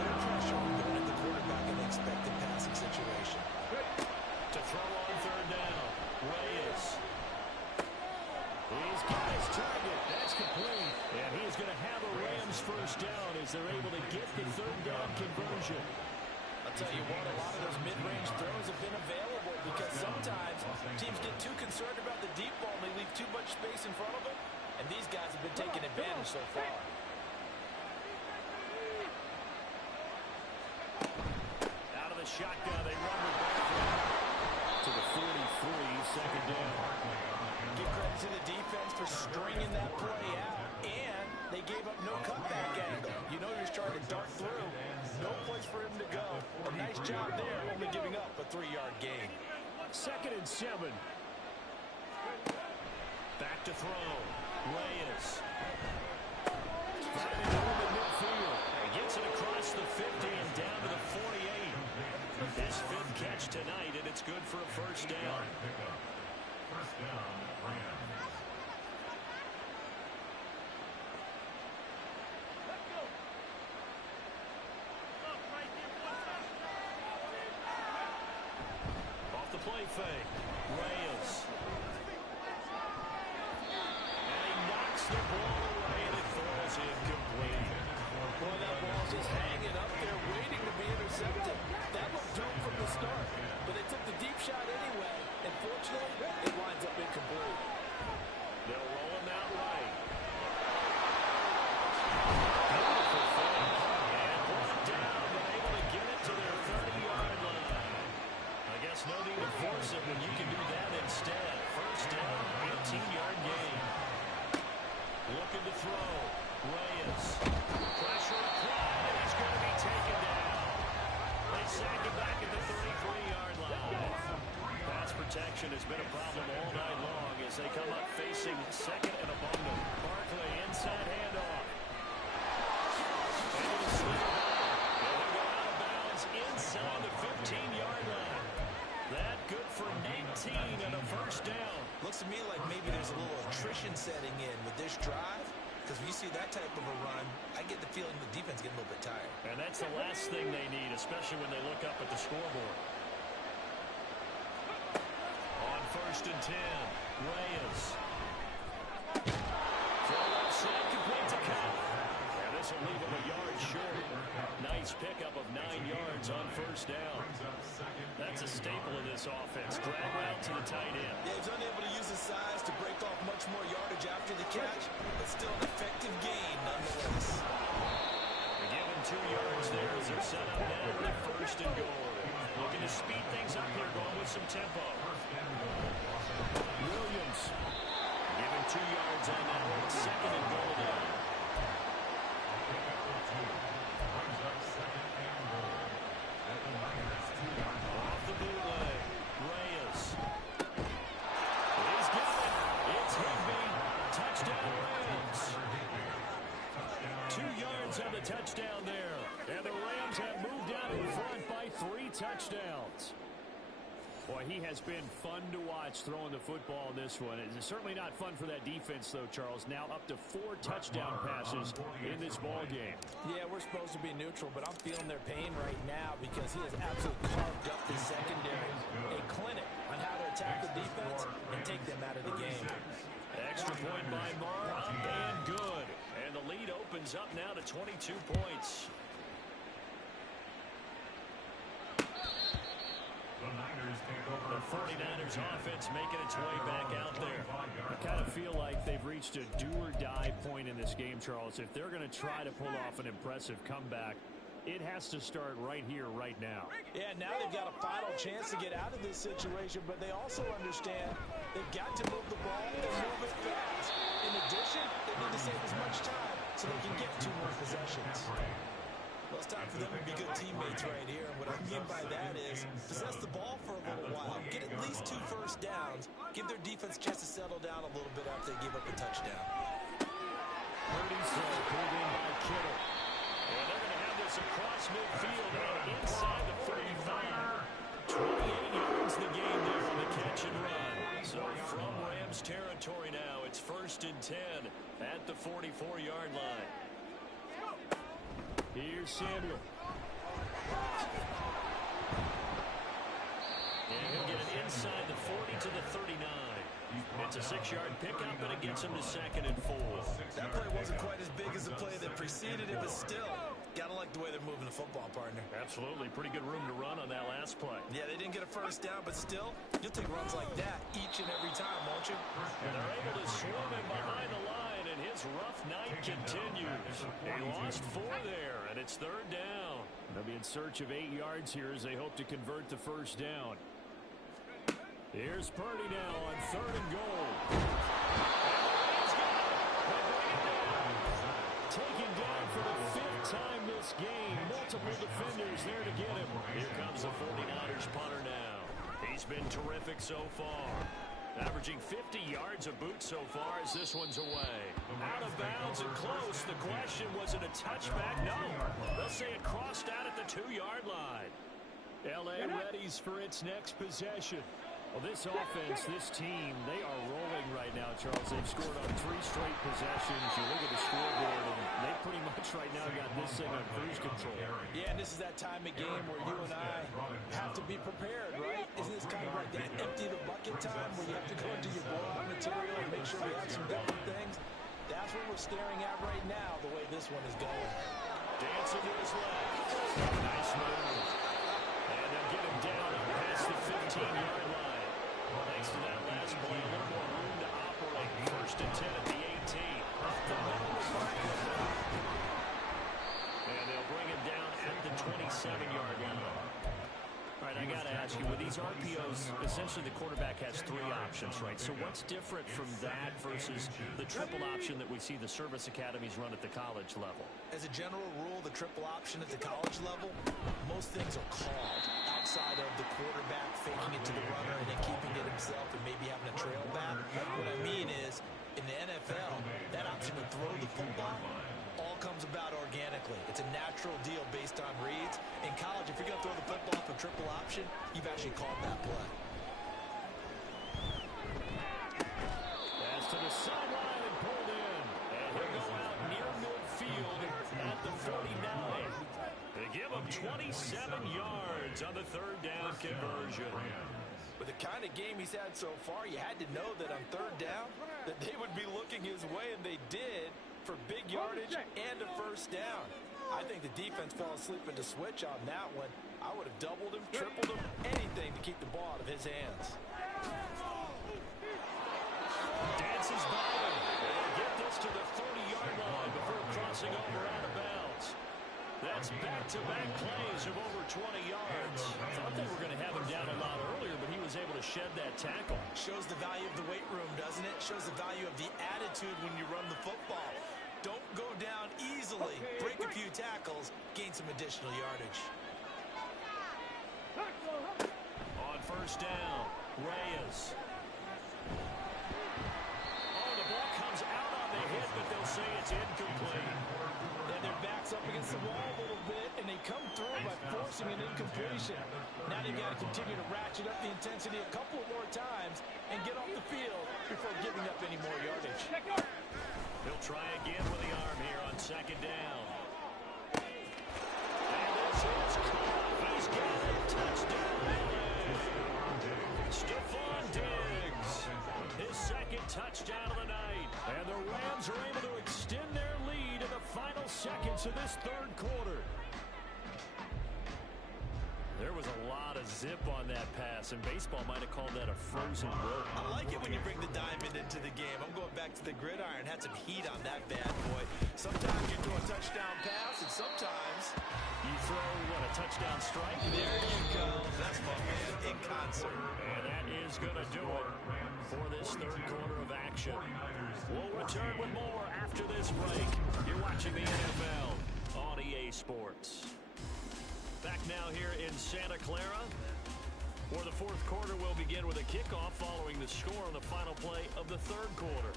No pressure on going at the quarterback in the expected passing situation. To throw on 3rd down. Reyes. as they're able to get the third down conversion. I'll tell you what, a lot of those mid-range throws have been available because sometimes teams get too concerned about the deep ball and they leave too much space in front of them, and these guys have been taking advantage so far. Out of the shotgun, they run the back to the 43, second down. Give credit to the defense for stringing that play out, and they gave up no cutback angle. You know he was trying to dart through. No place for him to go. A nice job there, only giving up a 3-yard gain. 2nd and 7. Back to throw. Reyes. Finding room in midfield. He gets it across the 50 and down to the 48. His 5th catch tonight, and it's good for a first down. First down, Rams. Play fake. Reyes. And he knocks the ball away and it throws incomplete. Boy, that ball's just hanging up there waiting to be intercepted. That looked doomed from the start, but they took the deep shot anyway, and fortunately, it winds up incomplete. They'll roll him out right. Beautiful fake. And brought down, but able to get it to their 30-yard line. I guess no need to force it when you can do that instead. First down, 18-yard gain. Looking to throw. Reyes. Pressure applied, and he's going to be taken down. They sack him back at the 33-yard line. Pass protection has been a problem all night long as they come up facing 2nd and abundant. Barkley inside handoff. Able to slip it out. And they go out of bounds inside the 15-yard line. That good for 19 and a first down. Looks to me like maybe there's a little attrition setting in with this drive, because when you see that type of a run, I get the feeling the defense getting a little bit tired. And that's the last thing they need, especially when they look up at the scoreboard. On 1st and 10, Reyes. Throw offside, complete to Cup. And this will leave him a yard short. Nice pickup of 9 yards on first down. That's a staple of this offense. Drag route to the tight end. Yeah, he's unable to use his size to break off much more yardage after the catch, but still an effective gain nonetheless. They give him 2 yards there as they're set up now with 1st and goal. Looking to speed things up here, going with some tempo. Williams. Give him 2 yards on that one. 2nd and goal now. Off the bootleg. Reyes. He's got it. It's Higby. Touchdown Rams. 2 yards on the touchdown there. And the Rams have moved out in front by 3 touchdowns. Boy, he has been fun to watch throwing the football in this one. It's certainly not fun for that defense, though, Charles. Now up to 4 touchdown passes in this ball game. Yeah, we're supposed to be neutral, but I'm feeling their pain right now because he has absolutely carved up the secondary. A clinic on how to attack the defense and take them out of the game. Extra point by Marr, up and good. And the lead opens up now to 22 points. The 49ers offense making its way back out there. I kind of feel like they've reached a do-or-die point in this game, Charles. If they're going to try to pull off an impressive comeback, it has to start right here, right now. Yeah, now they've got a final chance to get out of this situation, but they also understand they've got to move the ball and move it fast. In addition, they need to save as much time so they can get 2 more possessions. Well, it's time for them to be good teammates right here. And what I mean by that is possess the ball for a little while, get at least 2 first downs, give their defense a chance to settle down a little bit after they give up a touchdown. Purdy's throw pulled in by Kittle. And they're going to have this across midfield and inside the 35. 28 yards the game there on the catch and run. So from Rams territory now, it's 1st and 10 at the 44-yard line. Here's Samuel. And he'll get it inside the 40 to the 39. It's a 6-yard pickup, and it gets him to 2nd and 4. That play wasn't quite as big as the play that preceded it, but still, gotta like the way they're moving the football, partner. Absolutely. Pretty good room to run on that last play. Yeah, they didn't get a first down, but still, you'll take runs like that each and every time, won't you? And they're able to swarm him behind the line, and his rough night continues. He lost 4 there, and it's 3rd down. They'll be in search of 8 yards here as they hope to convert the first down. Here's Purdy now on 3rd and goal. He's got it. They bring it down. Taken down for the 5th time this game. Multiple defenders there to get him. Here comes the 49ers punter now. He's been terrific so far. Averaging 50 yards a boot so far as this one's away. Out of bounds and close. The question, was it a touchback? No. They'll say it crossed out at the 2-yard line. L.A. readies for its next possession. Well, this offense, this team, they are rolling right now, Charles. They've scored on 3 straight possessions. You look at the scoreboard, and they pretty much right now got this thing on cruise control. Yeah, and this is that time of game where you and I have to be prepared, right? Isn't this kind of like that empty the bucket time where you have to go into your blowout material and make sure we have some different things? That's what we're staring at right now, the way this one is going. Dancing to his left. Nice move. And they'll get him down up past the 15-yard line. Thanks to that last play, a little more room to operate. 1st and 10 at the 18. Up the middle with Michael. And they'll bring him down at the 27-yard line. All right, I got to ask you, with these RPOs, essentially the quarterback has 3 options, right? So what's different from that versus the triple option that we see the service academies run at the college level? As a general rule, the triple option at the college level, most things are called outside of the quarterback faking it to the runner and then keeping it himself and maybe having a trail back. What I mean is, in the NFL, that option to throw the football all comes about organically. It's a natural deal based on reads. In college, if you're going to throw the football off a triple option, you've actually called that play. Pass to the sideline and pulled in. And he'll go out near midfield at the 49. They give him 27 yards on the 3rd down conversion. With the kind of game he's had so far, you had to know that on 3rd down that they would be looking his way, and they did, for big yardage and a first down. I think the defense fell asleep at the switch on that one. I would have doubled him, tripled him, anything to keep the ball out of his hands. Dances by him. They'll get this to the 30-yard line before crossing over out of bounds. That's back-to-back plays of over 20 yards. Thought they were going to have him down a lot earlier, but he was able to shed that tackle. Shows the value of the weight room, doesn't it? Shows the value of the attitude when you run the football. Don't go down easily. Break a few tackles, gain some additional yardage. On 1st down, Reyes. Oh, the ball comes out on the hit, but they'll say it's incomplete. And their back's up against the wall a little bit, and they come through by forcing an incompletion. Now they've got to continue to ratchet up the intensity a couple more times and get off the field before giving up any more yardage. He'll try again with the arm here on 2nd down. And this is caught. He's got it. Touchdown. Stephon Diggs. His 2nd touchdown of the night. And the Rams are able to extend their lead in the final seconds of this 3rd quarter. There was a lot of zip on that pass, and baseball might have called that a frozen rope. I like it when you bring the diamond into the game. I'm going back to the gridiron. Had some heat on that bad boy. Sometimes you throw a touchdown pass, and sometimes you throw, what, a touchdown strike? There you go. That's my man in concert. And that is going to do it for this 3rd quarter of action. We'll return with more after this break. You're watching the NFL on EA Sports. Back now here in Santa Clara, where the 4th quarter will begin with a kickoff following the score on the final play of the 3rd quarter.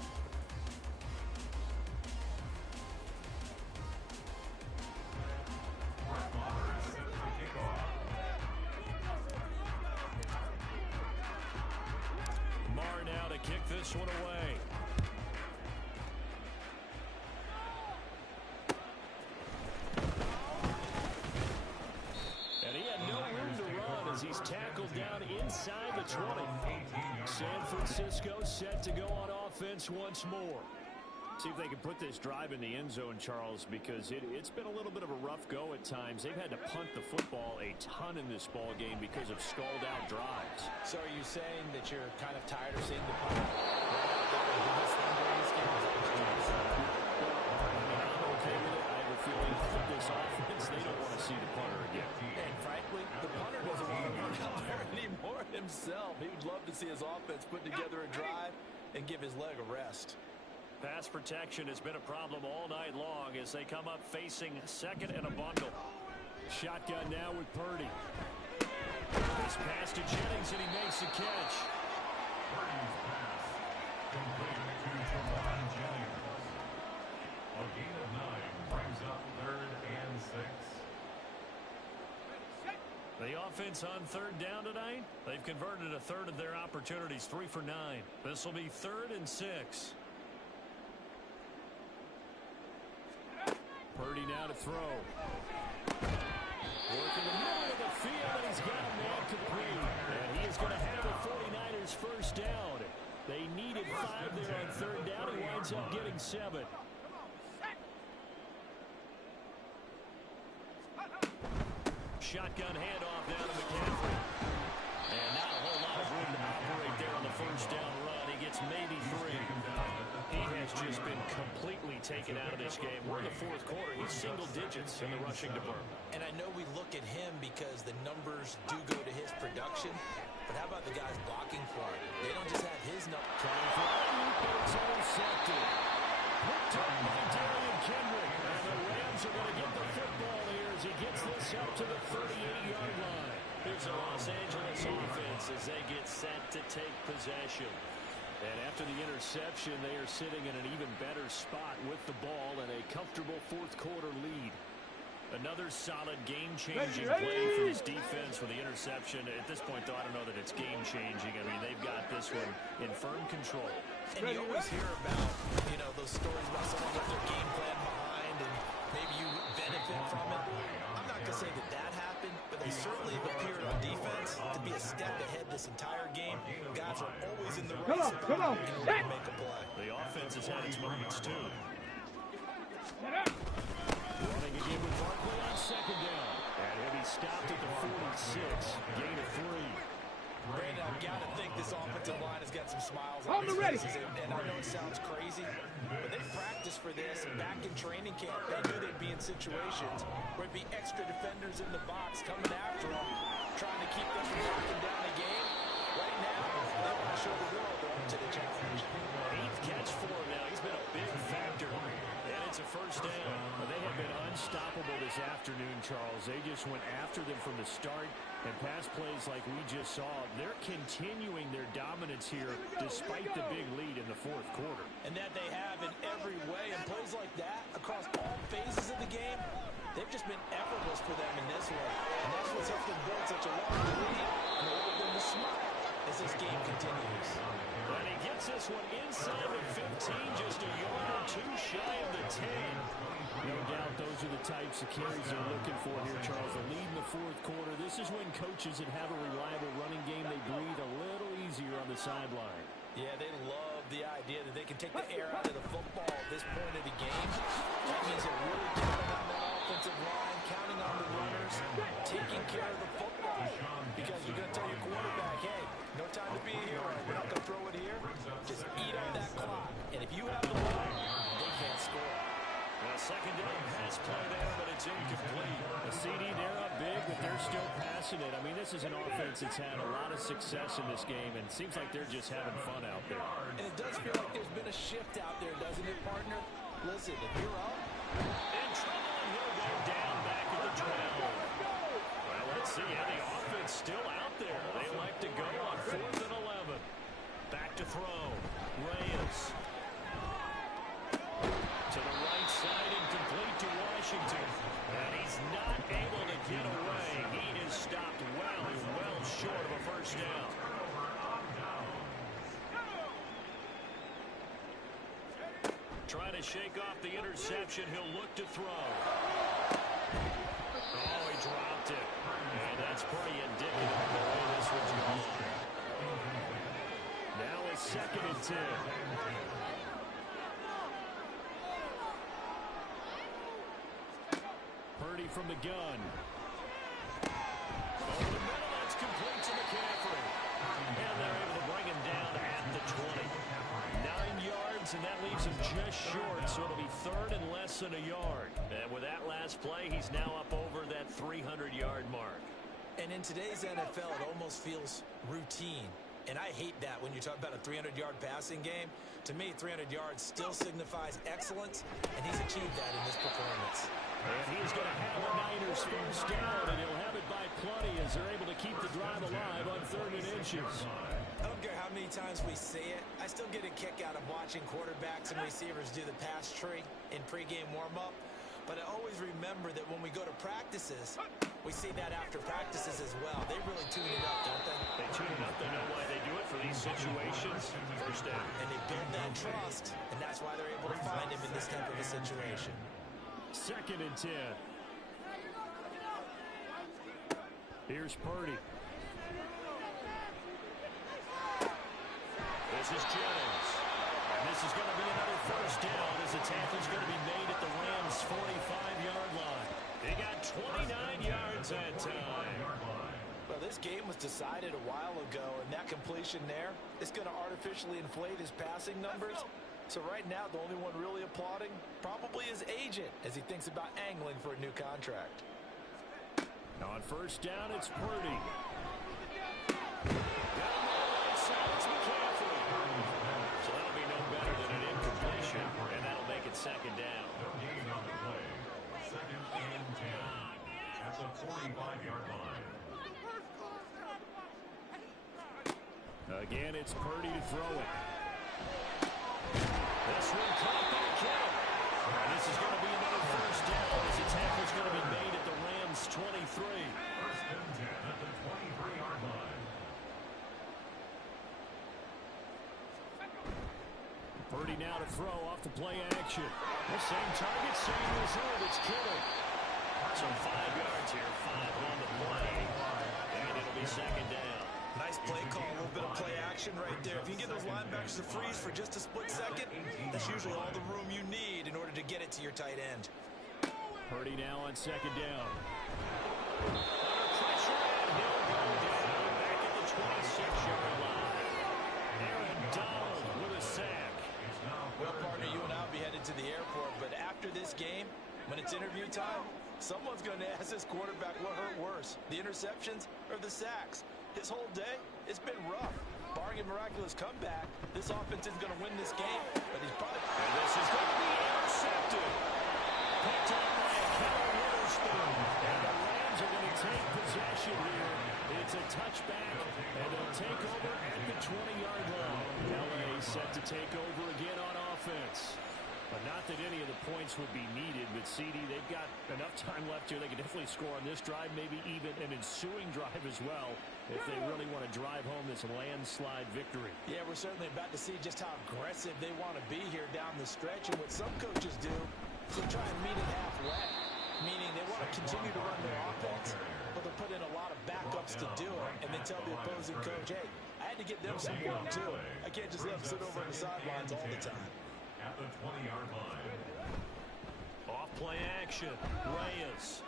Marr now to kick this one away. He's tackled down inside the 20. San Francisco set to go on offense once more. See if they can put this drive in the end zone, Charles, because it's been a little bit of a rough go at times. They've had to punt the football a ton in this ball game because of stalled-out drives. So are you saying that you're kind of tired of seeing the punt? I'm okay with it. I have a feeling that this offense, they don't want to see the punter again. And frankly, the punter doesn't want to run out there anymore himself. He would love to see his offense put together a drive and give his leg a rest. Pass protection has been a problem all night long as they come up facing second and a bundle. Shotgun now with Purdy. This pass to Jennings, and he makes the catch. Purdy's pass completed to Jawan Jennings. A gain of 9 brings up 3rd and 6. The offense on 3rd down tonight, they've converted a third of their opportunities, 3 for 9. This will be 3rd and 6. Purdy now to throw. Work in the middle of the field, and he's got a man complete. And he is going to have the 49ers first down. They needed 5 there on 3rd down. He winds up getting 7. Shotgun handoff down to McCaffrey. And not a whole lot of room to operate there on the first down run. He gets maybe 3. He has just been completely taken out of this game. We're in the 4th quarter. He's single digits in the rushing department. And I know we look at him because the numbers do go to his production. But how about the guys blocking for him? They don't just have his numbers. Trying for it's intercepted. Picked up by Darian Kendrick. And the Rams are going to get the football here as he gets this up to the 38-yard line. Here's the Los Angeles offense as they get set to take possession. And after the interception, they are sitting in an even better spot with the ball and a comfortable 4th quarter lead. Another solid game-changing play for his defense for the interception. At this point, though, I don't know that it's game-changing. I mean, they've got this one in firm control. And you always hear about, those stories about someone with their game plan behind and maybe you benefit from it. I'm not going to say that happened, but they certainly have appeared on defense to be a step ahead this entire game. Guys are always in the right spot in order to make a play. The offense has had its moments, too. Running again with Barkley on 2nd down. And he'll be stopped at the 46. Gain of 3. Brandon, I've got to think this offensive line has got some smiles on their faces. And I know it sounds crazy, but they practiced for this. Back in training camp, they knew they'd be in situations where it'd be extra defenders in the box coming after them, trying to keep them from knocking down the game. Right now, they want to show the world they're up to the challenge. 8th catch for him now. He's been a big factor. And it's a first down. They have been unstoppable this afternoon, Charles. They just went after them from the start. And pass plays like we just saw, they're continuing their dominance here despite the big lead in the 4th quarter. And that they have in every way. And plays like that across all phases of the game, they've just been effortless for them in this one. And that's what's helped them build such a large lead and allowed them to smile as this game continues. And he gets this one inside the 15, just a yard or 2 shy of the 10. No doubt those are the types of carries they're looking for here, Charles. The lead in the 4th quarter. This is when coaches that have a reliable running game, they breathe a little easier on the sideline. Yeah, they love the idea that they can take the air out of the football at this point of the game. That means they're really counting on that offensive line, counting on the runners, taking care of the football. Because you're going to tell your quarterback, hey, no time to be a hero. We're not going to throw it here. Just eat up that clock. And if you have the ball, they can't score. A 2nd down pass play there, but it's incomplete. A CD, they're up big, but they're still passing it. I mean, this is an offense that's had a lot of success in this game, and it seems like they're just having fun out there. And it does feel like there's been a shift out there, doesn't it, partner? Listen, if you're up, in trouble, and he'll go down back at the 12. Well, let's see. Yeah, the offense still out there. They like to go on 4th and 11. Back to throw. Reyes. To the right side, incomplete to Washington. And he's not able to get away. He is stopped well short of a first down. Trying to shake off the interception. He'll look to throw. Oh, he dropped it. And that's pretty indicative of the way this one's going. 2nd and 10. Purdy from the gun. Over the middle, that's complete to McCaffrey. And they're able to bring him down at the 20. 9 yards, and that leaves him just short, so it'll be 3rd and less than a yard. And with that last play, he's now up over that 300-yard mark. And in today's NFL, it almost feels routine. And I hate that when you talk about a 300-yard passing game. To me, 300 yards still signifies excellence, and he's achieved that in this performance. And he's going to have the Niners first down, and he'll have it by plenty as they're able to keep the drive alive on 3rd and inches. I don't care how many times we say it. I still get a kick out of watching quarterbacks and receivers do the pass tree in pregame warm-up. But I always remember that when we go to practices, we see that after practices as well. They really tune it up, don't they? They tune it up. They know why they do it for these situations. First down. And they build that trust, and that's why they're able to find him in this type of a situation. 2nd and 10. Here's Purdy. This is Jones. And this is going to be another first down as the tackle's going to be made at the Rams' 45-yard line. They got 29 yards that time. Well, this game was decided a while ago, and that completion there is going to artificially inflate his passing numbers. So right now, the only one really applauding probably his agent as he thinks about angling for a new contract. On first down, it's Purdy. Got him on the right side, it's McCaffrey. So that'll be no better than an incompletion, and that'll make it 2nd down. Gain on the play. 2nd and 10 at the 45-yard line. Again, it's Purdy to throw it. This one caught by Kittle. And this is going to be another first down as the tackle's going to be made at the Rams' 23. 1st and 10 at the 23-yard line. Purdy now to throw off the play action. The same target, same result. It's Kittle. So 5 yards here, 5 on the play. And it'll be 2nd down. Nice play call, a little bit of play action right there. If you can get those linebackers to freeze for just a split second, that's usually all the room you need in order to get it to your tight end. Purdy now on 2nd down. Under pressure, and he'll go down back at the 26-yard line. Aaron Donald with a sack. Well, partner, you and I will be headed to the airport, but after this game, when it's interview time, someone's going to ask this quarterback what hurt worse, the interceptions or the sacks. His whole day, it's been rough. Barring a miraculous comeback, this offense is going to win this game, but he's probably... And this is going to be intercepted. Picked up by Keller Witherspoon. And the Rams are going to take possession here. It's a touchback, and they'll take over at the 20-yard line. LA set to take over again on offense. But not that any of the points would be needed, but CD, they've got enough time left here. They can definitely score on this drive, maybe even an ensuing drive as well, if they really want to drive home this landslide victory. Yeah, we're certainly about to see just how aggressive they want to be here down the stretch. And what some coaches do is they try and meet it halfway, meaning they want to continue to run their offense, but they'll put in a lot of backups to do it, and then tell the opposing coach, hey, I had to get them some work too. I can't just let them sit over on the sidelines all the time. At the 20-yard line. Off play action. Reyes.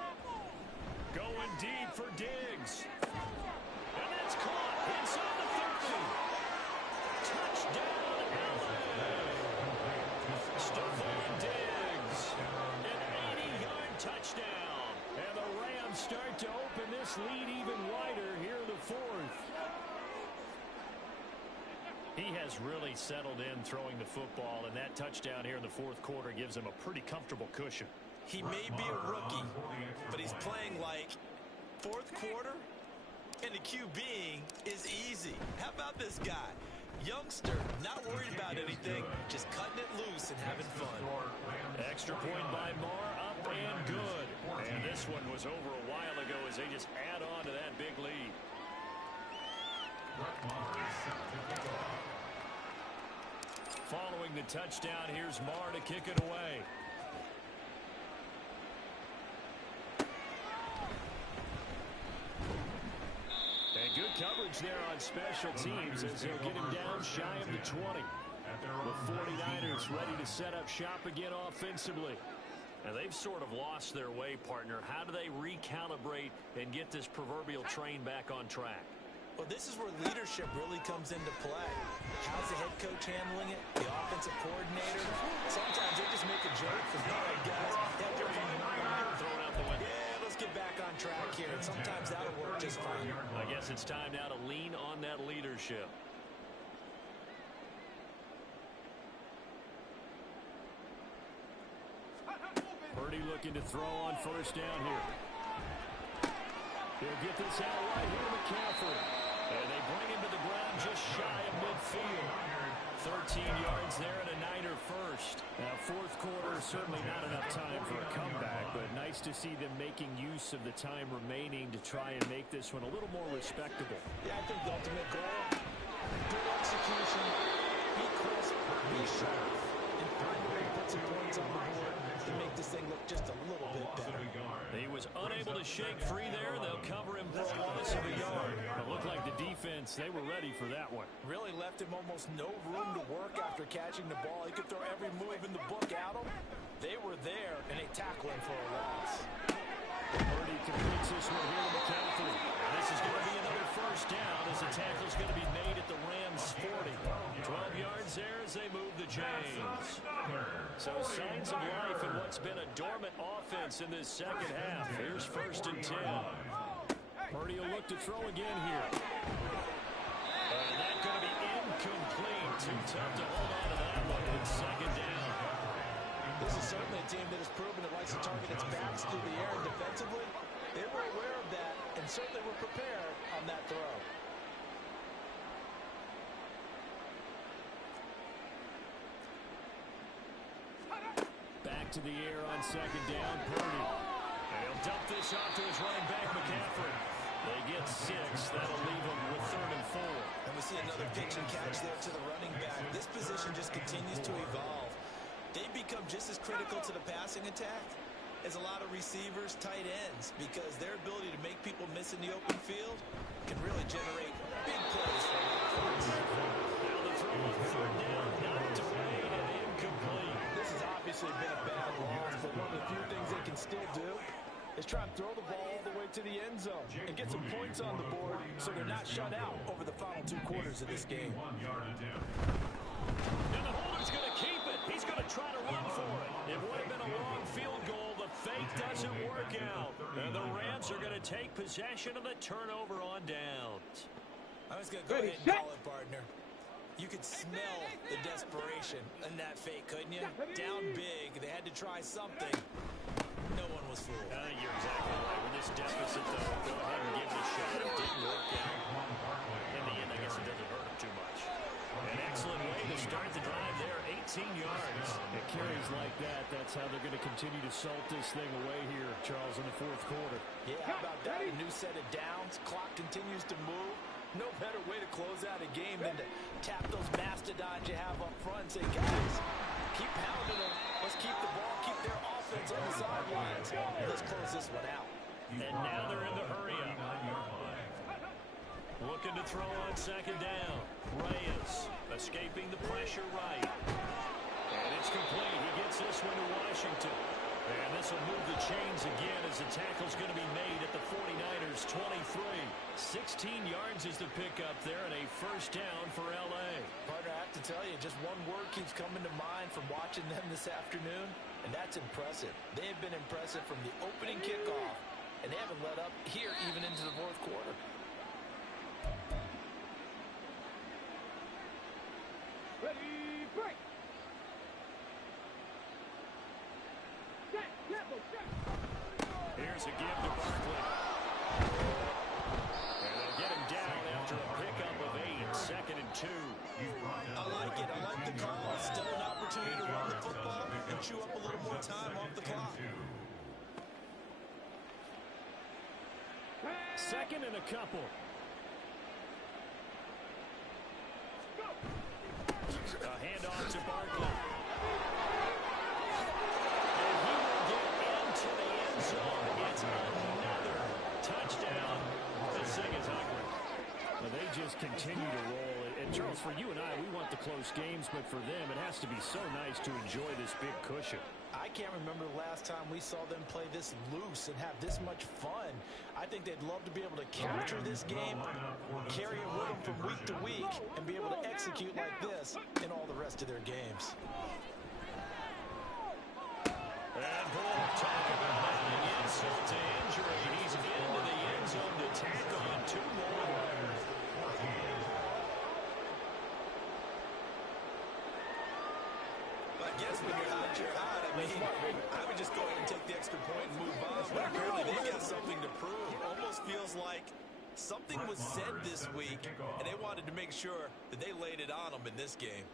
Going deep for Diggs. And that's caught inside the 30. Touchdown, LA. Stephon Diggs. An 80-yard touchdown. And the Rams start to open this lead even wider here in the 4th. He has really settled in throwing the football, and that touchdown here in the 4th quarter gives him a pretty comfortable cushion. He may be a rookie, but he's playing like 4th quarter, and the QBing is easy. How about this guy? Youngster, not worried about anything, just cutting it loose and having fun. Extra point by Marr, up and good. And this one was over a while ago as they just add on to that big lead. Following the touchdown, here's Marr to kick it away. And good coverage salvage there on special teams as they'll get him down shy of the 20. The 49ers ready to set up shop again offensively. And they've sort of lost their way, partner. How do they recalibrate and get this proverbial train back on track? Well, this is where leadership really comes into play. How's the head coach handling it? The offensive coordinator? Sometimes they just make a joke from, all right, guys, Throw it out the window. yeah, let's get back on track here. And sometimes that'll work just fine. I guess it's time now to lean on that leadership. Purdy looking to throw on first down here. He'll get this out right here to McCaffrey. And they bring him to the ground just shy of midfield. 13 yards there and a Niner first. Now, fourth quarter, certainly not enough time for a comeback, but nice to see them making use of the time remaining to try and make this one a little more respectable. Yeah, I think the ultimate goal, good execution, be crisp, be sharp, and find a way to put some points on the board to make this thing look just a little bit better. He was unable to shake free there. They'll cover him for a loss of a yard. It looked like the defense, they were ready for that one. Really left him almost no room to work after catching the ball. He could throw every move in the book at him. They were there, and they tackle him for a loss. Purdy completes this one here to McCaffrey. This is going to be another first down as the tackle's going to be made at the Rams' 40. 12 yards there as they move the chains. So signs of life in what's been a dormant offense in this second half. Here's first and 10. Purdy will look to throw again here. And that's going to be incomplete. Too tough to hold on to that one. It's second down. This is certainly a team that has proven it likes to target its backs through the air, and defensively, they were aware of that and certainly were prepared on that throw. Back to the air on second down, Purdy. And he'll dump this off to his running back, McCaffrey. They get 6. That'll leave them with 3rd and 4. And we see another pitch and catch there to the running back. This position just continues to evolve. They become just as critical to the passing attack as a lot of receivers, tight ends, because their ability to make people miss in the open field can really generate big plays for the offense. Now the throw on 3rd down, knocked away and incomplete. This has obviously been a bad loss, but one of the few things they can still do is try and throw the ball all the way to the end zone and get some points on the board so they're not shut out over the final 2 quarters of this game. And the holder's going to keep it. He's going to try to run for it. It would have been a long field goal. The fake doesn't work out. And the Rams are going to take possession of the turnover on downs. I was going to go ahead and call it, partner. You could smell the desperation in that fake, couldn't you? Down big. They had to try something. No one was fooled. You're exactly right. With this deficit, though, go ahead and give it a shot. It didn't work out. In the end, I guess it doesn't hurt him too much. An excellent way to start the drive there. 18 yards. It carries like that. That's how they're going to continue to salt this thing away here, Charles, in the fourth quarter. Yeah, how about that? A new set of downs. Clock continues to move. No better way to close out a game than to tap those mastodons you have up front and say, guys, keep pounding them. Let's keep the ball, keep their offense on the sidelines. Let's close this one out. And now they're in the hurry-up. Looking to throw on second down. Reyes escaping the pressure right. And it's complete. He gets this one to Washington. And this will move the chains again as the tackle's going to be made at the 49ers 23. 16 yards is the pickup there and a first down for L.A. Partner, I have to tell you, just one word keeps coming to mind from watching them this afternoon, and that's impressive. They have been impressive from the opening kickoff, and they haven't let up here even into the fourth quarter. Ready, break! Here's a give to Barkley. And they'll get him down after a pickup of 8. 2nd and 2. I like it. I like the call. Still an opportunity to run the football and chew up a little more time off the clock. 2nd and a couple. A handoff to Barkley. And he will get into the end zone. It's another touchdown. This thing is ugly. Well, they Charles, for you and I, we want the close games, but for them, it has to be so nice to enjoy this big cushion. I can't remember the last time we saw them play this loose and have this much fun. I think they'd love to be able to capture this game, carry it with them from week to week, and be able to execute like this in all the rest of their games. And talk about adding insult to injury. He's into the end zone to tack on 2 more. I guess when you're hot, you're hot. I mean, I would just go ahead and take the extra point and move on. But apparently they've got something to prove. Almost feels like something was said this week, and they wanted to make sure that they laid it on them in this game.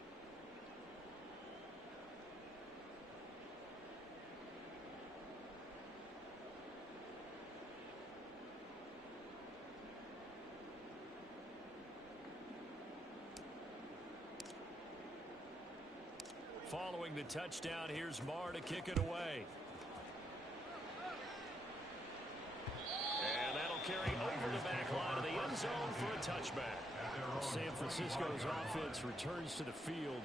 Following the touchdown, here's Marr to kick it away. And that'll carry over the back line of the end zone for a touchback. San Francisco's offense returns to the field.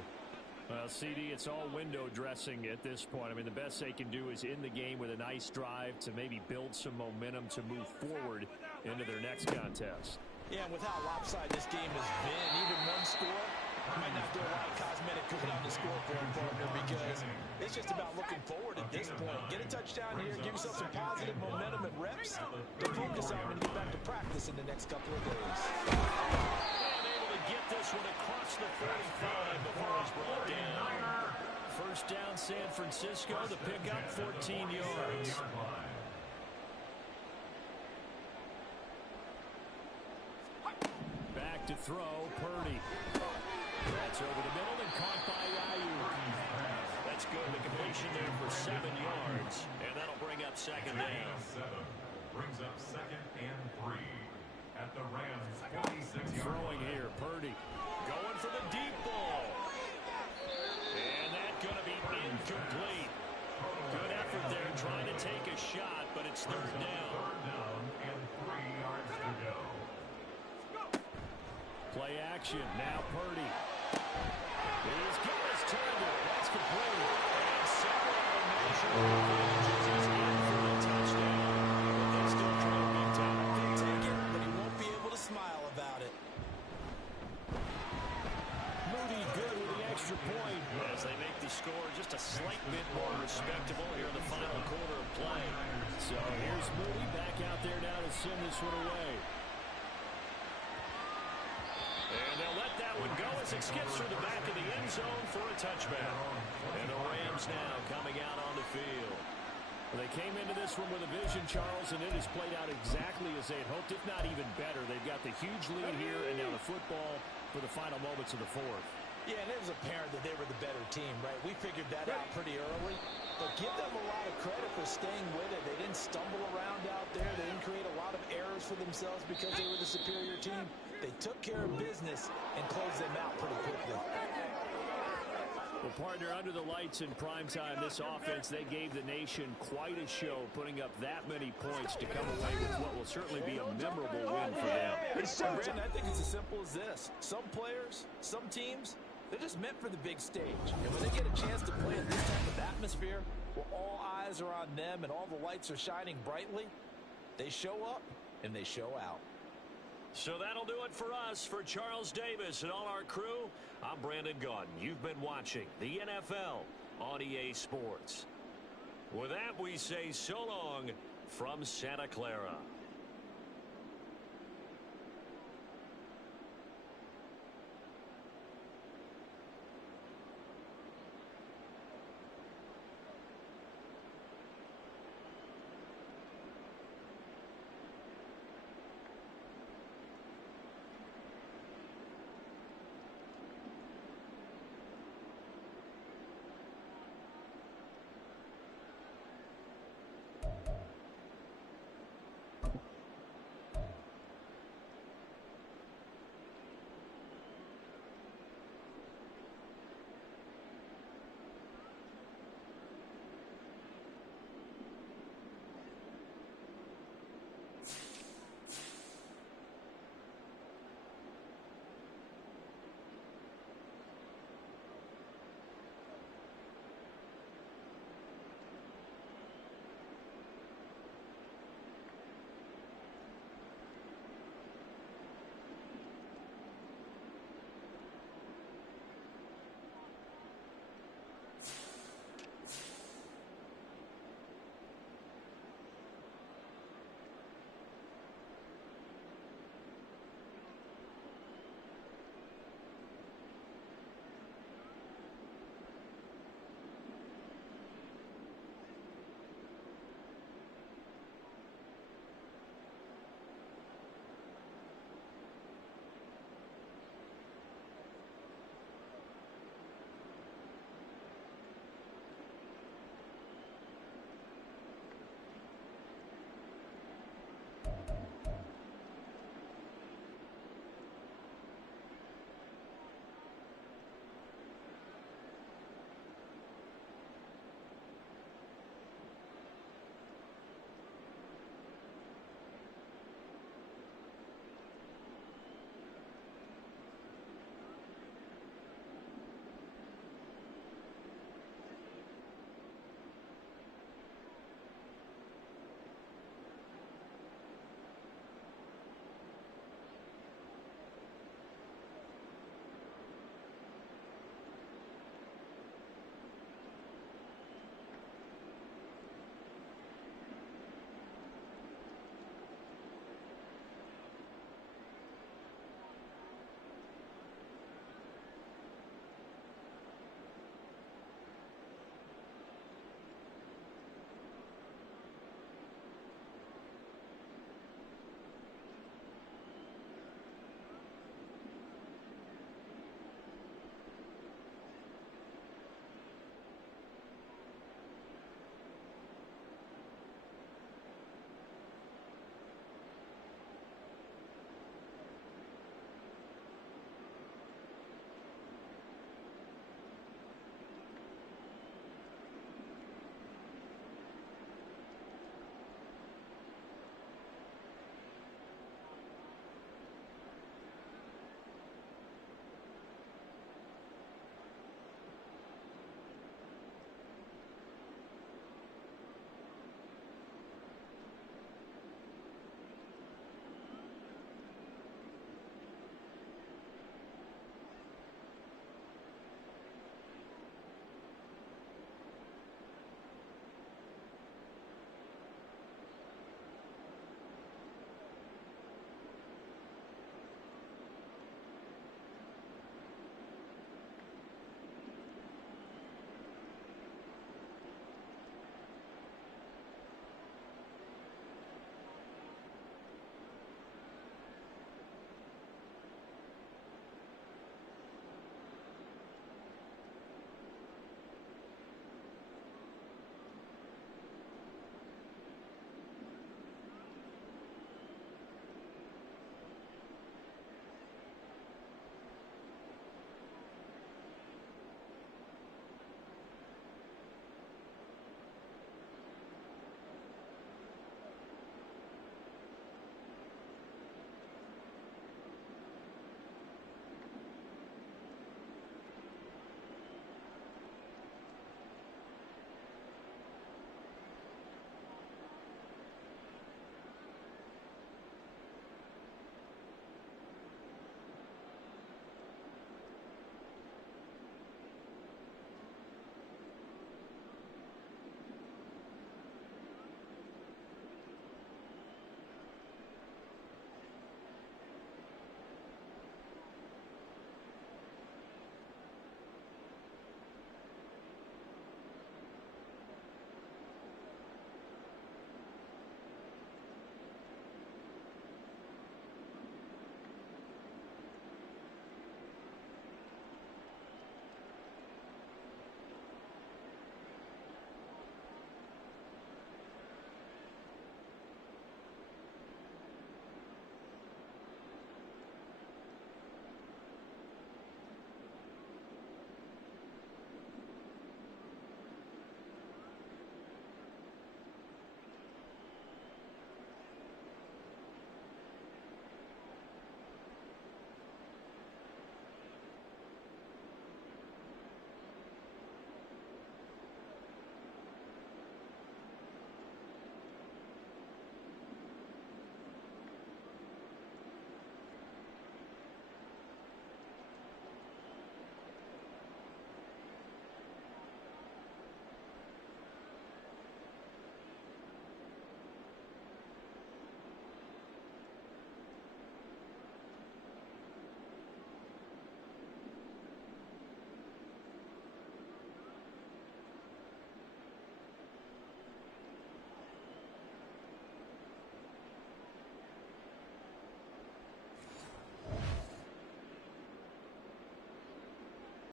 Well, CD, it's all window dressing at this point. I mean, the best they can do is end the game with a nice drive to maybe build some momentum to move forward into their next contest. Yeah, and with how lopsided this game has been, even one score might not do a lot of cosmetic good on the scoreboard, partner, because it's just about looking forward at this point. Get a touchdown here, give yourself some positive momentum and reps to focus on and get back to practice in the next couple of days. And able to get this one across the 45 before he's brought down. First down, San Francisco. The pickup, 14 yards. Back to throw, Purdy. That's over the middle and caught by Ayuk. That's good. The completion there for 7 yards. And that'll bring up second down. Brings up 2nd and 3 at the Rams 46 Throwing here, Purdy. Going for the deep ball. And that's going to be incomplete. Good effort there trying to take a shot, but it's third down. Third down and 3 yards to go. Play action. Now Purdy. He's got his target. That's complete. And several measure advantages. He's in for the touchdown. But they still trail big time. He'll take it, but he won't be able to smile about it. Moody good with the extra point. As they make the score just a slight bit more respectable here in the final quarter of play. So here's Moody back out there now to send this one away. And they'll let that one go as it skips through the back of the end zone for a touchback. And the Rams now coming out on the field. Well, they came into this one with a vision, Charles, and it has played out exactly as they had hoped, if not even better. They've got the huge lead here, and now the football for the final moments of the fourth. Yeah, and it was apparent that they were the better team, right? We figured that out pretty early. But give them a lot of credit for staying with it. They didn't stumble around out there. They didn't create a lot of errors for themselves because they were the superior team. They took care of business and closed them out pretty quickly. Well, partner, under the lights in prime time, this offense, they gave the nation quite a show, putting up that many points to come away with what will certainly be a memorable win for them. Brandon, I think it's as simple as this. Some players, some teams, they're just meant for the big stage. And when they get a chance to play in this type of atmosphere, where all eyes are on them and all the lights are shining brightly, they show up and they show out. So that'll do it for us. For Charles Davis and all our crew, I'm Brandon Gaudin. You've been watching the NFL on EA Sports. With that, we say so long from Santa Clara.